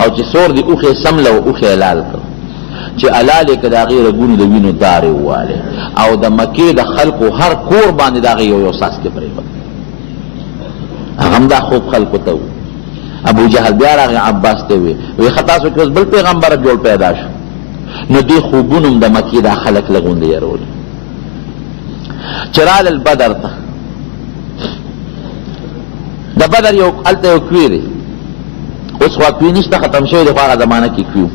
او چې سور دی اوښ یې سمله و اوښ یې لال کړ چې الال یې که د هغې رګونو د وینو دارې ووالې او د مکې د خلکو هر کور باندې د هغې یو څاڅکې پرېوت. هغه هم دا خوب خلکو ته و. ابو جهل بیا راغی عباس ته وی ښه تاسو کې اوس بل پیغمبر جوړ پیدا شو. نو دې خوبونو هم د مکې دا خلک لغوندې یرول. چې رالل بدر ته، د بدر یو هلته یو کوی دی، اوس خوا کوی نشته، ختم شوی دی، خو هغه زمانه کې کوي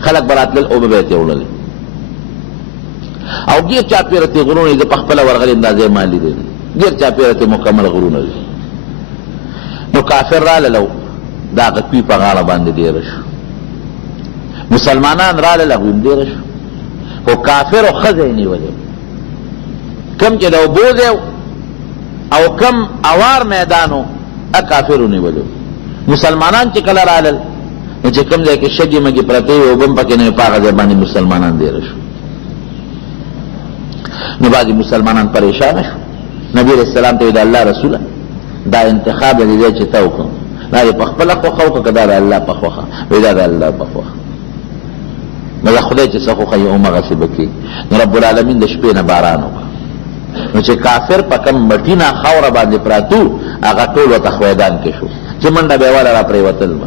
خلک به راتلل او به یې وړلې او ډېر چاپېره تې غرونه دي، زه په خپله ورغلې دا ځای ما لیدلی دی، ډېر چاپېره تې مکمل غرونه دي. نو کافر رالل او د هغه کوی په غاړه باندې ډېره شو، مسلمانان رالل هغوی هم ډېره شو، خو کافرو ښځه یې نیولې، کم چې د اوبو دی او کم اوار میدانو کافرو نیولو. مسلمانان چې کله رالل نو چې کم ځای کې شګې مګې پرتې وې اوبه هم پکې نه وې، په هغه ځای باندې مسلمانان ډېره شو. نو بعضې مسلمانان پریشانه شو، نبي علیه السلام ته وی د الله رسوله دا انتخاب د دې چې ته وکړم دا دې په خپله خوښه وکړه که دا د الله په خوښه؟ وی دا د الله په خوښه. نو د خدای چې څه خوښه یې همغسې به کړي. نو رب العالمین د شپې نه باران وکړه، نو چې کافر په کم مټینه خاوره باندې پراتو هغه ټول ورته خویدان کې شو چې منډه به یې واله را پرېوتل به،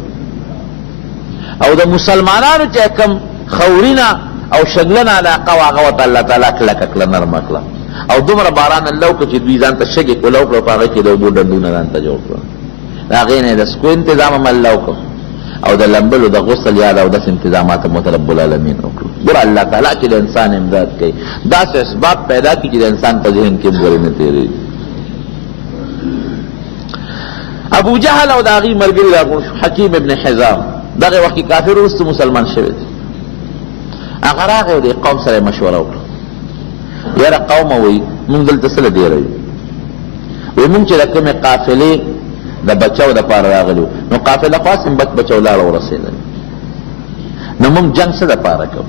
او د مسلمانانو چې کم خورینه او شګلنه علاقه وه هغه ورته الله تعالی کلکه کړه، نرمه کړه، او دومره باران الله وکړه چې دوی ځان ته شګې کولاو کړه، په هغه کې د اوبو ډنډونه ځان ته جوړ کړه، د هغې نه یې د سکو انتظام هم الله وکړه او د لمبلو د غسل یا د اودس انتظامات هم ورته رب العالمین وکړو. ګوره الله تعالی چې د انسان امداد کوي داسې اسباب پیدا کړي چې د انسان په ذهن کې هم ورې نه تېرېږي. ابو جهل او د هغې ملګري راغونډ شو، حکیم ابن حزام دغه وخت کې کافر وروسته مسلمان شوی دی. هغه راغی او د قوم سره یې مشوره وکړه، یاره قومه وایي مونږ دلته څه له ډېره یو، وایي مونږ چې د کومې قافلې د بچو د پاره راغلو، نو قافله خاصم بچو لاړه ورسېدل، نو موږ جنگ څه د پاره کوو؟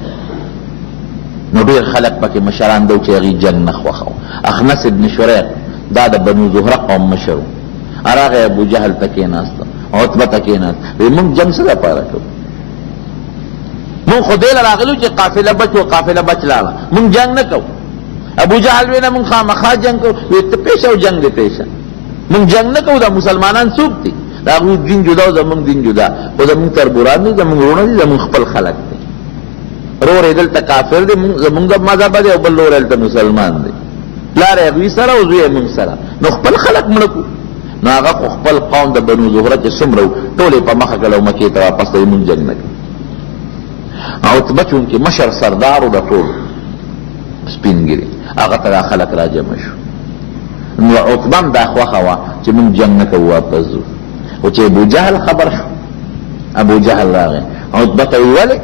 نو ډېر خلک پکې مشران دو چې هغې جنگ نه خوښه و. اخنس ابن شریق دا د بنو زهره قوم مشر و، راغی ابو جهل ته کېناسته، عتبه ته کېناست، وایي موږ جنگ څه د پاره کوو؟ موږ خو دې له راغلو چې قافله بچ و قافله بچ لاړه، موږ جنگ نه کوو. ابو جهل وی نه موږ خامخا جنگ کوو، وایي ته پیشه او جنگ دې پیشه، موږ جنگ نه کوو. دا مسلمانان څوک دي؟ د هغوی دین جدا او زموږ دین جدا، خو زموږ تربوران دي، زموږ وروڼه دي، زموږ خپل خلک دي. رور یې دلته کافر دی، زموږ د مذهبه دی، او بل رور یې دلته مسلمان دی، پلار یې هغوی سره او زوی یې موږ سره، نو خپل خلک مړه کړو. نو هغه خو خپل قوم د بنو زهره چې څومره و ټول یې په مخه کړل او مکې ته واپس ته موږ جنګ نه کوو. عتبه چونکې مشر سردار و د ټول سپین ګیري، هغه ته دا خلک را جمع شو. نو عتبه هم دا خوښه وه چې موږ جنګ نه کوو، واپس ځو. خو چې ابو جهل خبر شو، ابو جهل راغی عتبه ته ویې ولې؟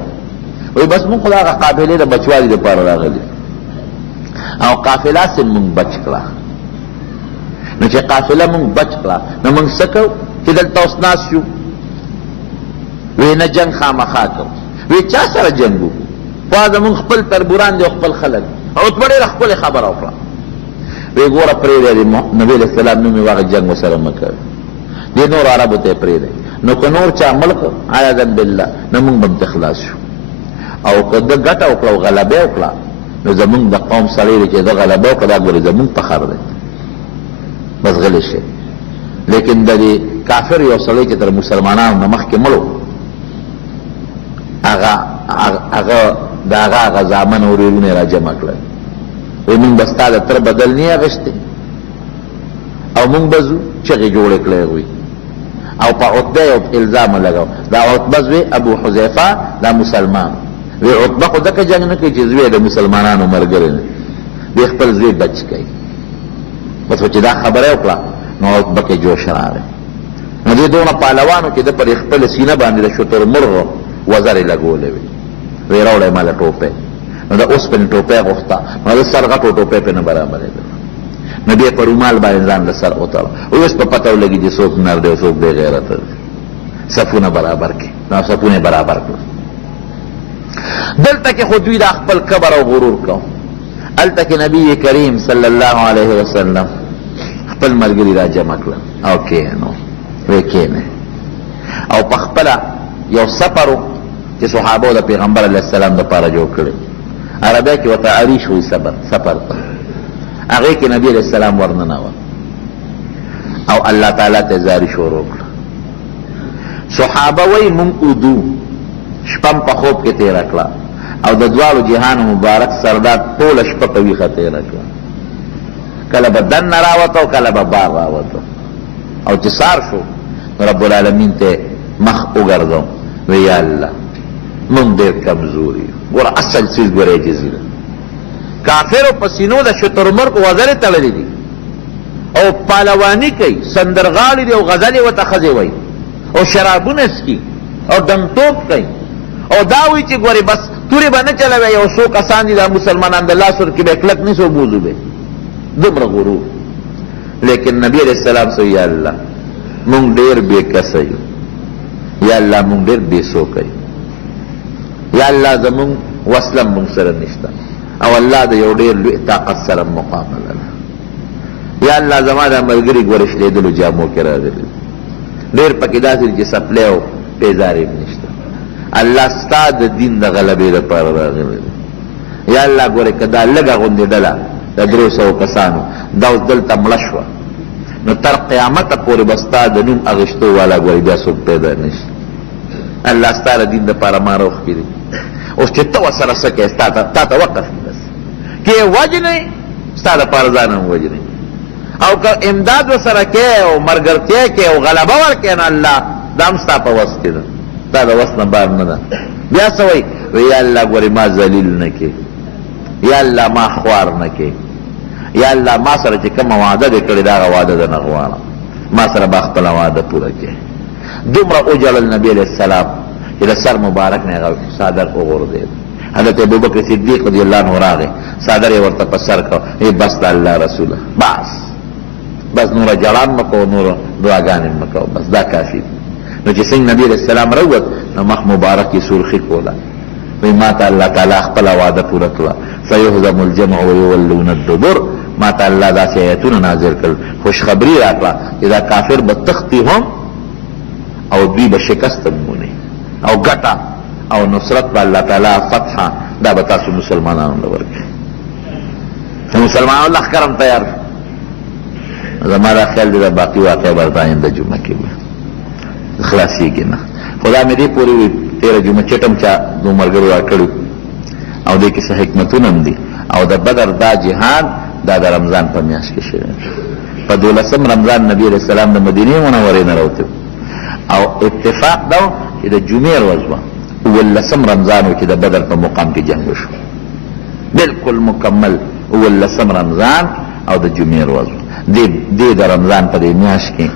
وایي بس موږ خو د هغه قافلې د بچوالي دپاره راغلي او قافله سې موږ بچ کړه. نو چې قافله موږ بچ کړه نو موږ څه کوو چې دلته اوس ناست شو؟ وایي نه جنګ خامخا کوو. وایي چا سره جنګ وکړو؟ خو زموږ خپل تربوران دي او خپل خلک. عتبه ډېره ښکلې خبره وکړه، وی ګوره پرېږدی نبي علیه السلام نوم یې واغې جنګ ورسره مه کوي، دې نور عربو ته یې پرېږدی، نو که نور چا مړ کړ عیاذا بالله نو موږ به هم خلاص شو، او که ده ګټه وکړه او غلبه یې وکړه نو زموږ د قوم سړی دی چې ده غلبه وکړه دا ګورې زموږ فخر دی، بس غلی شي. لیکن د دې کافر یو سړی چې تر مسلمانانو نه مخکې مړ و، د هغه زامن او ورېرونه یې را جمع کړل، وی مونږ به ستا د تره بدل نه اخیستی او مونږ به ځو، چغې جوړې کړې هغوی او په عتبه یو الزام لګاو. دا عتبه زوی ابو حذیفه دا مسلمان وی، عتبه خو ځکه جنګ نه کوي چې زوی د مسلمانانو ملګری دی، وی خپل زوی بچ کوي. بس چې دا خبره وکړه نو عتبه کې جوش راغی. نو دې دونه پهلوانو چې ده پر خپل سینه باندې د شتر مرغو وزرې لګولې وې وی راوړی ماله ټوپۍ نو د اوسپنې ټوپۍ غوښته نو د سر غټو ټوپۍ پې نه برابرېده نو بیا په رومال باندې ځان له سر وتړه اوس په پته ولګي چې څوک نر دی او څوک بې غیرته دی صفونه برابر کړي نو صفونه برابر کړه دلته کې خو دوی دا خپل کبر او غرور کو هلته کې نبی کریم صلی الله علیه وسلم خپل ملګري را جمع کړل او کېنو وی کېنه او په خپله یو سفر چې صحابو د پیغمبر علیه السلام دپاره جوړ کړی عربی کې ورته عریش وی سفر ته هغې کې نبی علیه السلام ورننوت او الله تعالی ته زاري شروع کړه صحابه وی مونږ اودو شپم په خوب کې تېره کړه او د دواړو جهان مبارک سردار ټوله شپه په ویښه تېره کړه کله به دننه راوته او کله به بار راوته او چې سار شو رب العالمین ته مخ وګرځو وی یا الله مونږ ډېر کمزور یو ګوره اصل څیز ګوره عجزي ده کافرو په سینو د شترمرغ وزرې تړلې دي او پهلواني کوي سندرغاړي دي او غزلې ورته ښځې وایي او شرابونه څکي او دمتوب کوي او دا وایي چې ګورې بس تورې به نه چلوي یو څو کسان دي دا مسلمانان د لاس ورکې به کلک نیسو بوزو به دومره غرور لیکن نبی علیہ السلام سو یا الله مونږ ډېر بې کسه یو یا الله مونږ ډېر بې سوکه یو یا الله زمونږ وسله مونږ سره نشته او الله د یو ډېر لوی طاقت سره مقابله ده یا الله زما دا ملګري ګوره شلېدلو جامو کې راغلي ډېر پکې داسې چې سپلی او پیزارې نشته الله ستا د دین د غلبې لپاره راغلی یا الله ګوره که دا لږه غوندې ډله د 300 کسانو دا اوس دلته مړه شوه نو تر قیامته پورې به ستا د نوم اغېشتو والا ګورې بیا څوک پیدا نشي الله ستا د دین دپاره ما روښکي دي اوس چې ته ورسره څه کوې تا ته وقف دي بس که یې وجنې ستا دپاره ځان هم وجنې او که امداد ورسره کوې او ملګرتیا کوې او غلبه ورکوې نو الله دا هم ستا په وس کې ده ستا د وس نه بار نه ده بیا څه وایي وی یا الله ګورې ما ذلیل نه کې یا الله ما خوار نه کې یا الله ما سره چې کومه وعده دې کړې دا هغه وعده ده نه غواړم ما سره به خپله وعده پوره کړې دومره وجړل نبي علیه السلام چې د سر مبارک نه هغه څادر وغورځېد حضرت ابوبکر صدیق رضی الله عنه راغی څادر یې ورته په سر کړ ای بس د الله رسوله بس نوره جړان مه کوه نوره دعاګانې مه کوه بس دا کافي نو چې څنګه نبي علیه السلام راووت نو مخ مبارک یې سرخي کوله وی ما ته الله تعالی خپله وعده پوره کړه سیهزم الجمع ویولون الدبر ما ته الله داسې آیتونه نازل کړل خوشخبري راکړه چې دا کافر به تختی هم او دوی به شکست هم مونی او ګټه او نصرت به الله تعالی فتحه دا به تاسو مسلمانانو له ورکړي مسلمانانو لښکر هم تیار شو زما دا خیال دی دا باقي واقع به د آینده جمعه کې به خلاصېږي نه خو دا مې دې پورې وي تېره جمعه چټم چا دو ملګرو راکړي او دې کې څه حکمتونه هم دي او د بدر دا جهاد دا د رمضان په میاشت کې شوی په 12 رمضان نبی علیه السلام د مدینې منورې نه راوتی او اتفاق دا چې د جمعې ورځ وه 12 رمضان و چې د بدر په مقام کې جنګ وشو بالکل مکمل 12 رمضان او د جمعې ورځ دې د رمضان په دې میاشت کې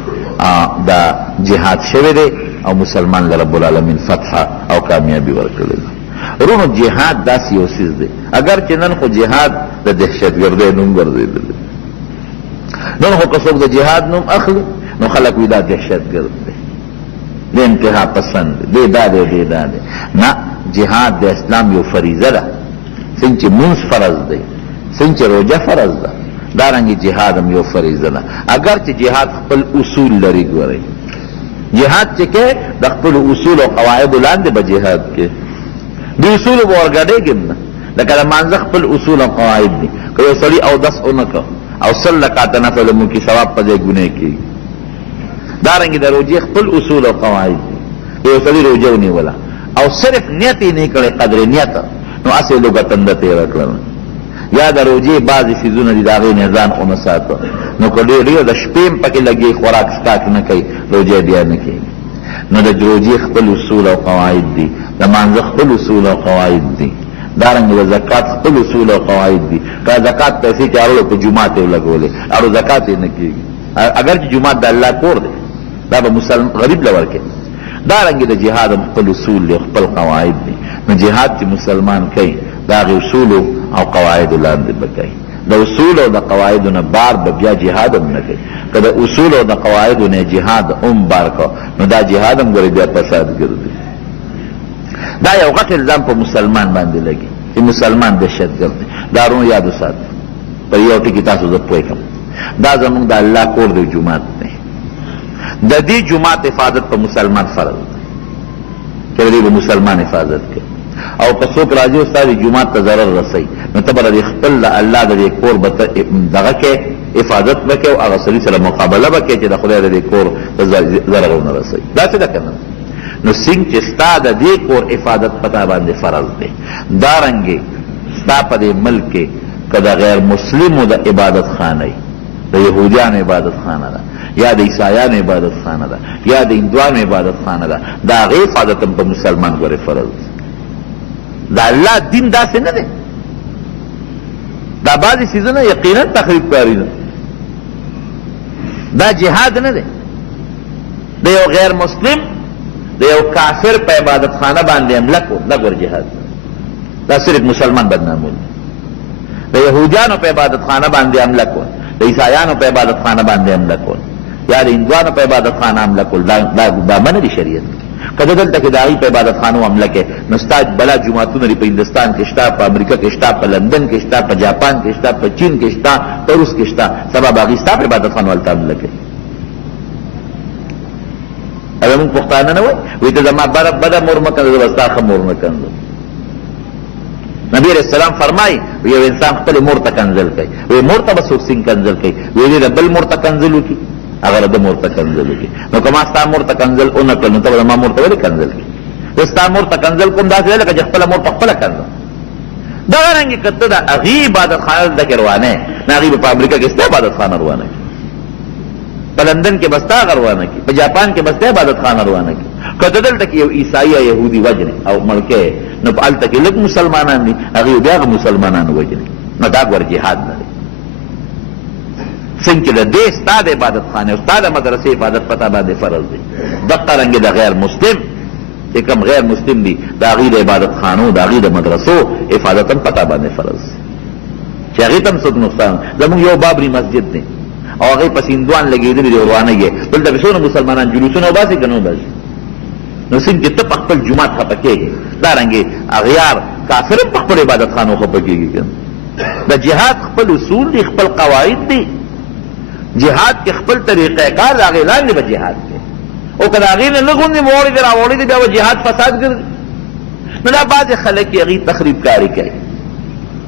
دا جهاد شوی دی او مسلمان له رب العالمین فتح او کامیابی ورکړلی ده رونو جهاد داسې یو څیز دی اگر چې نن خو جهاد د دهشتګردۍ نوم ګرځېدلی نن خو که څوک د جهاد نوم اخلي نو خلک وي دا دهشتګرد دی د انتها پسند دی دا دی نه جهاد د اسلام یو فریضه ده څنګه چې مونځ فرض دی څنګه چې روژه فرض ده دارنګې جهاد هم یو فریضه ده اگر چې جهاد خپل اصول لري ګورئ جهاد چې کې د خپل اصول او قواعدو لاندې به جهاد کې د اصولو به ورګډېږم نه لکه د مانځه خپل اصول او قواعد دي که یو سړي اودس ونه کړ او 100 رکعته نفل مو کې ثواب په ځای ګناه کېږي دارنګې د روژې خپل اصول او قواعد دي یو سړي روژه ونیوله او صرف نیت یې نه کړی قدر نیت نو هسې لږه تنده تېره کړله یا د روژې بعضې څیزونه دي د هغې نه ځان ونه ساته نو که ډېر د شپې هم پکې لګي خوراک سکاک نه کوي روژه بیا نه کوي نو د روژې خپل اصول او قواعد دي د مانځه خپل اصول او قواعد دي دارنګې د زکات خپل اصول او قواعد دي که زکات پیسې چې اړولو په جومات یې ولګولې اړو زکات یې نه کېږي اگر چې جومات د الله کور دی دا به غریب له ورکوي دارنګې د جهاد خپل اصول دي، خپل قواعد دي. نو جهاد چې مسلمان کوي د هغې اصولو او قواعدو لاندې به کوي. د اصول او د قواعدو نه بار به بیا جهاد هم نه کوي. که د اصول او د قواعدو نه جهاد هم بار کو نو دا جهاد هم ګورې بیا فساد ګرځي. دا یو غټ الزام په مسلمان باندې لګي چې مسلمان دهشتګرد دی. دا رونو یاد وساتئ. پر یو ټکي تاسو زه پوه کړم، دا زمونږ د الله کور دی، جومات دی. د دې جومات حفاظت په مسلمان فرض دی چې دې به مسلمان حفاظت کوي. او که څوک راځي او ستا دې جومات ته ضرر رسوي نو ته به د خپل د الله د دې کور به دغه کې حفاظت به کوې او هغه سړي سره مقابله به کوې چې د خدای د دې کور ته ضرر ونه رسوي. داسې ده که نه؟ نو څنګه چې ستا د دې کور حفاظت پتا باندې فرض دی، دارنګې ستا په دې ملک کې که د غیر مسلمو د عبادت خانه ای، د یهودیانو عبادت خانه ده یا د عیسایانو عبادت خانه ده یا د هندوانو عبادت خانه ده، د هغې حفاظت هم په مسلمان ګورې فرض دی. د الله دین داسې نه دی. دا بعضې څیزونه یقینا تخریب کاري ده. دا جهاد نه دی. د یو غیر مسلم د یو کافر په عبادت خانه باندې حمله کول دا ګور جهاد، دا صرف مسلمان بدنامول. د یهودیانو په عبادت خانه باندې حمله کول، د عیسایانو په عبادت خانه باندې حمله کول یا د هندوانو په عبادت خانه حمله کول دا منع دي شریعت. که دلته کې د هغوی په عبادت خانو حمله کې نو ستا بلا جوماتونه دي په هندوستان کې شته، په امریکا کې شته، په لندن کې شته، په جاپان کې شته، په چین کې شته، په روس کې شته. سبا به هغوی ستا په عبادت خانو هلته حمله کوي. اگر مونږ پښتانه نه وایي ته زما بده مور مه کنځه، زه به ستا ښه مور نه کنځم. نبی علیہ السلام فرمایي یو انسان خپل مور ته کنځل کوي، وایي مور ته به څوک څنګه کنځل کوي؟ وایي د بل مور ته کنځل وکړي، هغه د مور ته کنځل وکړي. نو که ما ستا مور ته کنځل ونه کړل نو ته به زما مور ته ولې کنځل کوي؟ زه ستا مور ته کنځل کوم داسې دی لکه چې خپله مور ته خپله کنځم. دغه رنګې که ته د هغې عبادت خانه دلته کې روانه یې نو هغې به په امریکا کې ستا عبادت خانه روانه کړي، په لندن کې به ستا هغه روانه کړي، په جاپان کې به ستا عبادت خانه روانه کړي. که ته دلته کې یو عیسائی یا یهودي وجنې او مړ کړې نو په هلته کې لږ مسلمانان دي، هغې بیا هغه مسلمانان وجنې، نو دا ګوره جهاد نه دی. څنګه چې د دې ستا د عبادت خانې او ستا د مدرسې حفاظت پتا باندې فرض دی، دقه رنګې د غیر مسلم چې کوم غیر مسلم دي د هغې د عبادت خانو د هغې د مدرسو حفاظت هم پتا باندې فرض دی چې هغې ته هم څوک نقصان. زمونږ یو بابري مسجد دی او هغې پسې هندوان لګېدلي دي روانه یې دلته پې څونه مسلمانان جلوسونه وباسي که نه وباسي. نو څنګه چې ته په خپل جومات خفه کېږي دارنګې اغیار کافر هم په خپل عبادت خانو خفه کېږي. د جهاد خپل اصول دي، خپل قواعد دي. جهاد کې خپل طریقه کار د هغې لاندې به جهاد کوي. او که د هغې نه نه غوندې موړې دي راوړې دي بیا به جهاد فساد ګرځي. نو دا بعضې خلک یې هغې تخریب کاري کوي،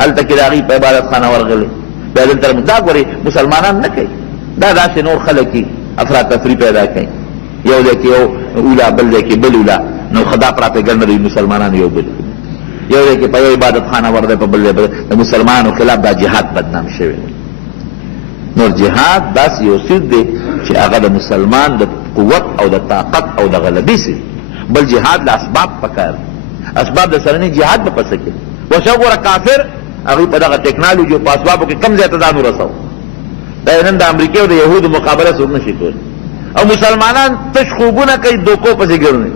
هلته کې د هغې په عبادت خانه ورغلې بیا دلته دا ګورې مسلمانان نه کوي، دا داسې نور خلک یې افراتفري پیدا کوي. یو دی کې یو اولا بل دی کې بل اولا، نو خدا پراپېګنډه دوي مسلمانان یو بل، یو دی کې په یو عبادت خانه ور دی په بل دی د مسلمانانو خلاف دا جهاد بدنام شوی. نور جهاد داسې یو څیز دی چې هغه د مسلمان د قوت او د طاقت او د غلبې سي. بل جهاد له اسباب پکار، اسباب د سره نه جهاد به پسه کوي. وشه ګوره کافر هغوی په دغه ټکنالوژي او په اسبابو کې کم ځای ته ځان ورسو. دا نن د امریکې او د یهودو مقابله څوک نه شي کولی. او مسلمانان تش خوبونه کوي دوکو پسې ګرځي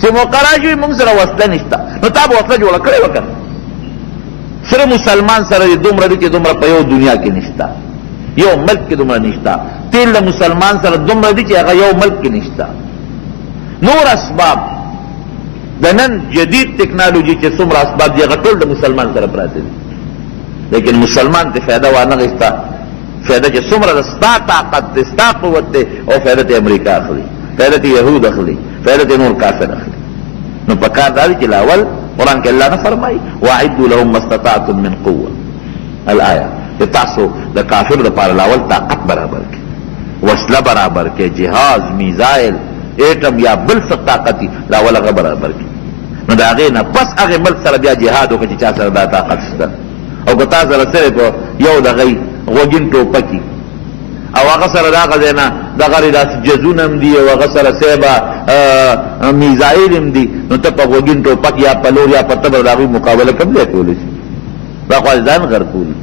چې موقع راشي موږ سره وسله نشته، نو تا به وسله جوړه کړې وکړه. سره مسلمان سره دومره دي چې دومره په یو دنیا کې نشته، یو ملک کې دومره نشته. تیل د مسلمان سره دومره دي چې هغه یو ملک کې نشته. نور اسباب د نن جدید ټکنالوژي چې څومره اسباب دي هغه ټول د مسلمان سره پراته دي، لیکن مسلمان ته فایده وانه غوښته. فایده چې څومره د ستا طاقت دی، ستا قوت دی، او فایده ته امریکا اخلي، فایده ته یهود اخلي، فایده ته نور کافر اخلي. نو پکار دا دی چې لاول قرآن کې الله نه فرمایي واعدوا لهم ما استطعتم من قوه الآیه، چې تاسو د کافر لپاره لاول طاقت برابر کړئ، وسله برابر کړئ، جهاز، میزایل، ایټم یا بل څه طاقت لاول هغه برابر کړئ. نو د هغې نه پس هغې ملک سره بیا جهاد وکړه چې چا سره دا طاقت شته. او که تا سره صرف یو دغی غوږین ټوپکي او هغه سره د هغه ځای نه دغه داسې جزونه هم دي او هغه سره صیبه میزایل هم دي، نو ته په غوږین ټوپک یا په لور یا په تبر د هغوی مقابله کوم ځای کولی شي؟ دا خو ځان غرقولي.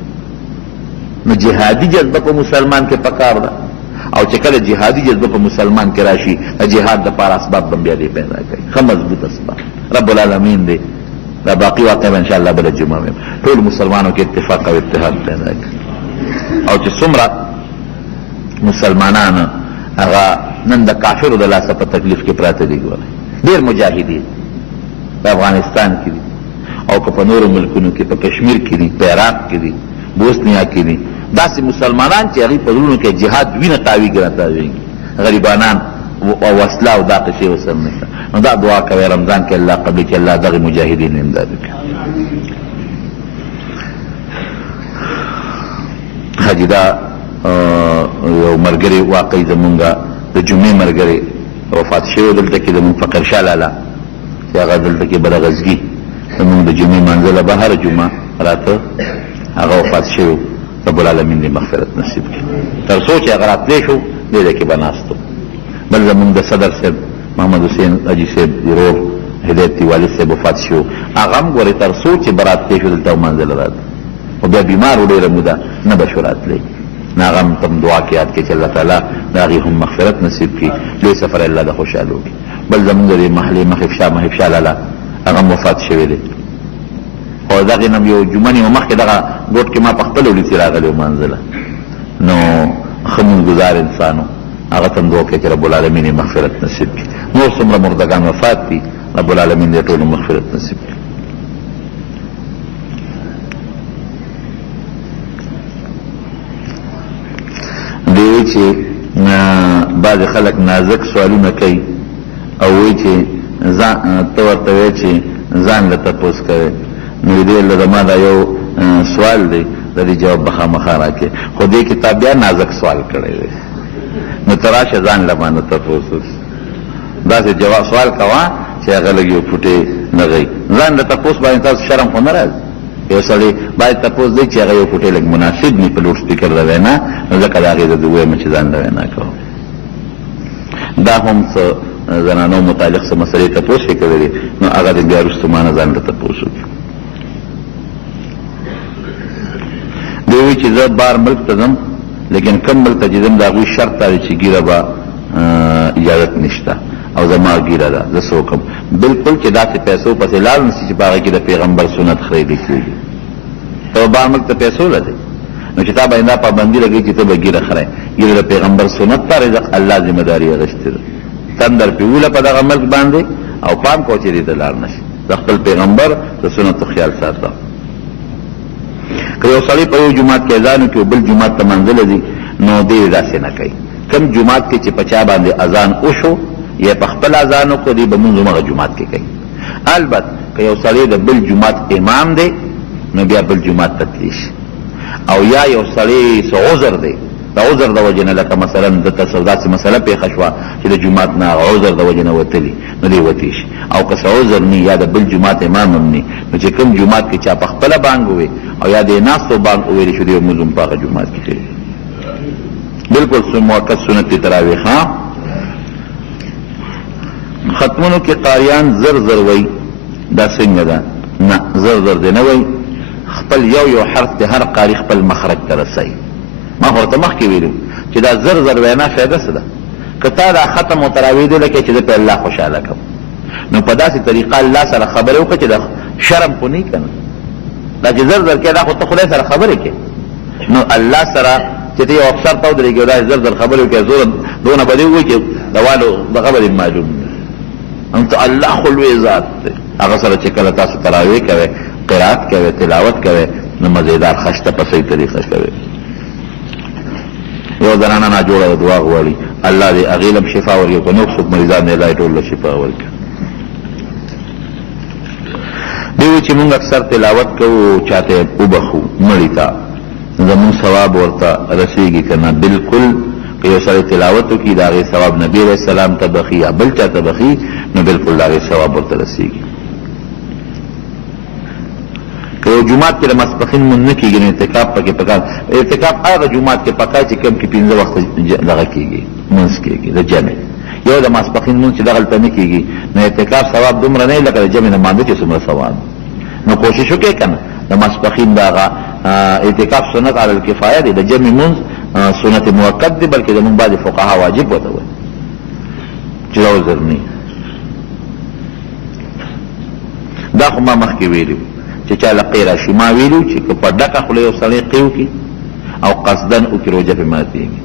نو جهادي جذبه په مسلمان کې پکار ده. او چې کله جهادي جذبه په مسلمان کې راشي د جهاد دپاره اسباب به بیا دې پیدا کوي ښه مضبوط اسباب رب العالمین دی دا باقي واقع به انشاءالله بله جمعه ویم ټول مسلمانو کې اتفاق او اتحاد پیدا کوي او چې څومره مسلمانان هغه نن د کافرو د لاسه په تکلیف کې پراته دي ګوره ډېر مجاهدین په افغانستان کې دي او که په نورو ملکونو کې په کشمیر کې دي په عراق کې دي بوسنیا کې دي داسې مسلمانان چې هغوی په زړونو کې جهاد وینه تاویږي راتاویږي غریبانان او وسله او دا قصې ورسره نشته نو دا دعا کوئ رمضان کې الله قبل چې الله دغې مجاهدین امداد وکړي حاجي دا یو ملګری واقعي زمونږ د جمعې ملګری وفات شوی دلته کې زمونږ فقیر شاه لالا چې هغه دلته کې بدغزګي زمونږ د جمعې منزله به هره جمعه راته هغه وفات شوی رب العالمین دې مغفرت نصیب کړي تر څو چې هغه راتلی شو دې ځای کې به ناست بل زمونږ د صدر صاحب محمد حسین حاجي صاحب ورور هدایت والد صاحب وفات شو هغه هم ګورې تر څو چې به راتلی شو دلته منزله راته خو بیا بیمار و ډېره موده نه به شو راتلی نو هغه هم تم دعا کې یاد کړي چې الله تعالی د هغې هم مغفرت نصیب کړي لوی سفر الله د خوشحالو کړي بل زمونږ د محلې مخفشا لالا هغه هم وفات شوی دی او دغې نه یو جمعه نیمه مخکې دغه ګوټ کې ما په خپله ولیدې راغلی و منزله نو ښه مونږګزار انسان و هغه ته هم دعا کوي چې رب العالمین یې مغفرت نصیب کړي نور څومره مردګان وفات دي رب العالمین دې ټولو مغفرت نصیب کړي دوی چې بعضې خلک نازک سوالونه کوي او وایي چې ته ورته وایې چې ځان له تپوس کوې نو دې له ما دا یو سوال دی د دې جواب به خامخا راکړې خو دې کتاب بیا نازک سوال کړی دی نو ته راشه ځان له باندې تپوس داسې جواب سوال کوه چې هغه لږ یو فوټې نغی ځان له تپوس باندې تاسو شرم خو نه راځي یو سړی باید تپوس دی چې هغه یو فوټې لږ مناسب ني په لوډ سپیکر د وینا نو ځکه د هغې د ووایم چې ځان له وینا کوم دا هم څه زنانو متعلق څه مسلې تپوس یې کړی دی نو هغه د بیا وروسته ما نه ځان له تپوس وکړي دوی وایي چې زه بار ملک ته ځم لیکن کم ملک ته چې ځم د هغوی شرط دا دی چې ګیره به اجازت نشته او زما ګیره ده زه څه وکړم بلکل چې داسې پیسو پسې لاړ نشي چې په هغه کې د پیغمبر سنت خریدل کېږي ته به بار ملک ته پیسو لدی نو چې تا باندې دا پابندي لګوي چې ته به ګیره خرئ ګیره د پیغمبر سنت ته رزق الله ذمه داري اخیستې ده تندر پیوله په دغه ملک باندې او پام کو چې دې ته لاړ نشي د خپل پیغمبر د سنتو خیال ساته که یو سړی په یو جومات کې اذان وکړي او بل جومات ته منزله ځي نو دې داسې نه کوي کوم جومات کې چې په چا باندې اذان وشو یا په خپل اذان وکړو دې به مونځ همغه جومات کې کوي البته که یو سړی د بل جومات امام دی نو بیا بل جومات ته تللی شي او یا یو سړی څه عذر دی د عذر د وجې نه لکه مثلا دلته داسې مسله پېښه شوه چې د جومات نه عذر د وجې نه وتلي نو دی وتی شي او که څه عذر نی یا د بل جومات امام هم نی نو چې کوم جومات کې چا په خپله بانګ ووي او یا د ناستو بانګ وویلی شو دی مونځ هم په هغه جومات کې کوي بلکل موقت سنت تراویح ها ختمونو کې قاریان زر زر وی دا څنګه ده نه زر زر دی نه وی خپل یو حرف د هر قاری خپل مخرج ته رسوي ما خو ورته مخکې ویلو چې دا زر زر وینا فایده څه ده که تا دا ختم او تراویح دی لکه چې زه په الله خوشحاله کړم نو په داسې طریقه الله سره خبرې وکړه چې د شرم خو نه که نه دا چې زر زر کې دا خو ته خدای سره خبرې کې نو الله سره چې ته یو افسر ته ودرېږې او دا زر زر خبرې وکړې زور دونه به دې ووایي چې دوالو دغه به دې معلوم انت الله خو لوی ذات دی هغه سره چې کله تاسو تراویح کوئ قرات کوئ تلاوت کوئ نو مزیدار خشته په صحیح طریقه کوئ یو زنانه ناجوړه دعا غواړي الله دې هغې له هم شفا ورکړي که نور څوک مریضان دی الله یې ټول له شفا ورکړي دوی وایي چې مونږ اکثر تلاوت کوو چاته وبخو مړي ته زمونږ ثواب ورته رسېږي که نه بلکل که یو سړی تلاوت وکړي د هغې ثواب نبي علیه السلام ته بخي یا بل چا ته بخي نو بلکل د هغې ثواب ورته رسېږي که یو جومات کې د ماسپښین مونځ نه کېږي نو اعتکاف پکې پکار اعتکاف هغه جومات کې پکار چې کم کې 15 وخته دغه کېږي مونځ کېږي د جمع یو د ماسپښین مونځ چې دغلته نه کېږي نو اعتکاف ثواب دومره نه لکه د جمع نه مانځه چې څومره ثواب نو کوشش وکړئ که نه د ماسپښین د هغه اعتکاف سنت علی الکفایه دی د جمع مونځ سنت موقت دی بلکې زمونږ بعضې فقها واجب وته وایي چې دا عذر نه دا خو ما مخکې ویلي چې چا له قی راشي ما ویلو چې که په ډکه خوله یو سړی قی وکړي او قصدن وکړي روژه پرې ماتېږي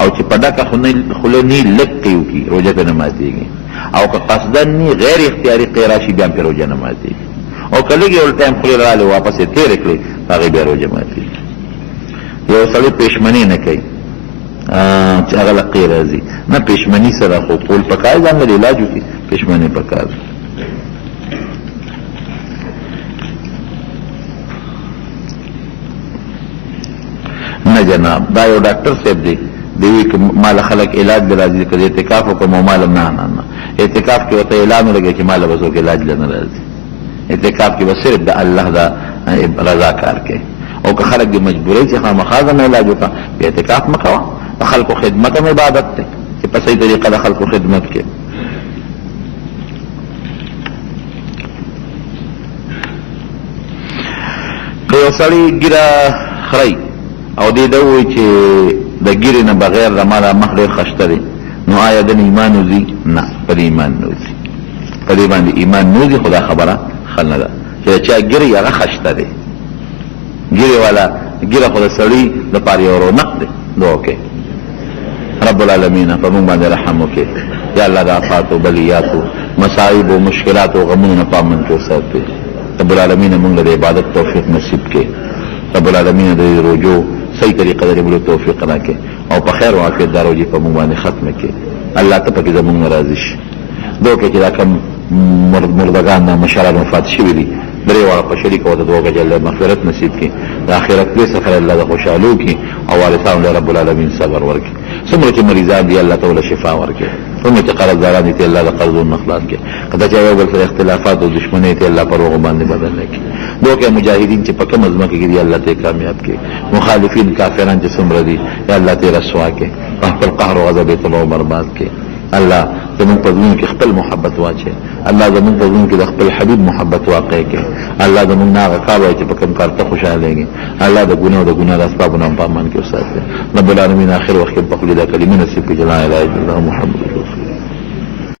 او چې په ډکه خوله نه لږ قی وکړي روژه پرې نه ماتېږي او که قصدن نه غیر اختیاري قی راشي بیا پرې روژه نه ماتېږي او که لږ یو ټایم خولې راغلې واپس یې تېرې کړې هغې بیا روژه ماتېږي یو سړی پېشمني نه کوي چې هغه له قی راځي نه پېشمني سره خو کول پکار ځان له علاج وکړي پېشمني پکار نه جناب دا یو ډاکټر صاحب دی دوی که مال خلق علاج به راځي که اعتکاف وکړم او مال نه اعتکاف کې ورته اعلان ولګوي چې مال به څوک علاج له نه راځي اعتکاف کې به صرف د الله دا رضا کار کوي او که خلق دې مجبورۍ چې خامخا ځان علاج وکړه بیا اعتکاف مه کوه د خلکو خدمت هم عبادت دی چې په صحیح طریقه د خلکو خدمت کې که یو سړی ګیره خوري او دې دا وایي چې د ګیرې نه بغیر د ما دا مخ ډېر خشته دی نو آیا دن ایمان وځي نه په دې ایمان نه وځي په دې باندې ایمان نه وځي خو دا خبره ښه نه ده چې چا ګیرې هغه خشته دی ګیرې والا ګیره خو د سړي دپاره یو رونق دی دعا وکړئ رب العالمین په موږ باندې رحم وکړي یا الله د آفاتو بلیاتو مصائب و مشکلات و غمونو نه په امن کې وساتي رب العالمین موږ له د عبادت توفیق نصیب کړي رب العالمین د روجو صحیح طریقه د بلو توفیق راکړي او په خیر او عافیت دا روجې په موږ باندې ختمه کړي الله ته پکې زموږ نه راضي شي دعا وکړئ چې دا کوم مردگان مشران وفات شوي دي درې واړه په شریک او د دعا وکړئ چې الله مغفرت نصیب کړي د آخرت لوی سفر الله د خوشحالو کړي او وارثانو له رب العالمین صبر ورکړي څومره چې مریضان دي الله تعالی شفا ورکړي څومره چې قرضداران دي الله د قرضونو خلاص کړي کله چې یو بل سره اختلافات او دشمنۍ ته الله پر هغو باندې بدل کړي دعا وکړئ مجاهدین چې په کومه ځمکه کې دي الله ته کامیاب کړي مخالفین کافران چې څومره دي یا الله ته رسوا کړي په خپل قهر او غضب یې تباه او برباد کړي الله زمون په زړونو کې خپل محبت واچي الله زمون په زړونو کې د خپل حبیب محبت واقع کړي الله زمون نه هغه کار وایي چې په کوم کار ته خوشحالېږي الله د ګناه او د ګناه د اسبابو نه په امان کې وساتي رب العالمین آخر وخت کې په خپل دا کلمې نصیب کړي چې لا اله الا الله محمد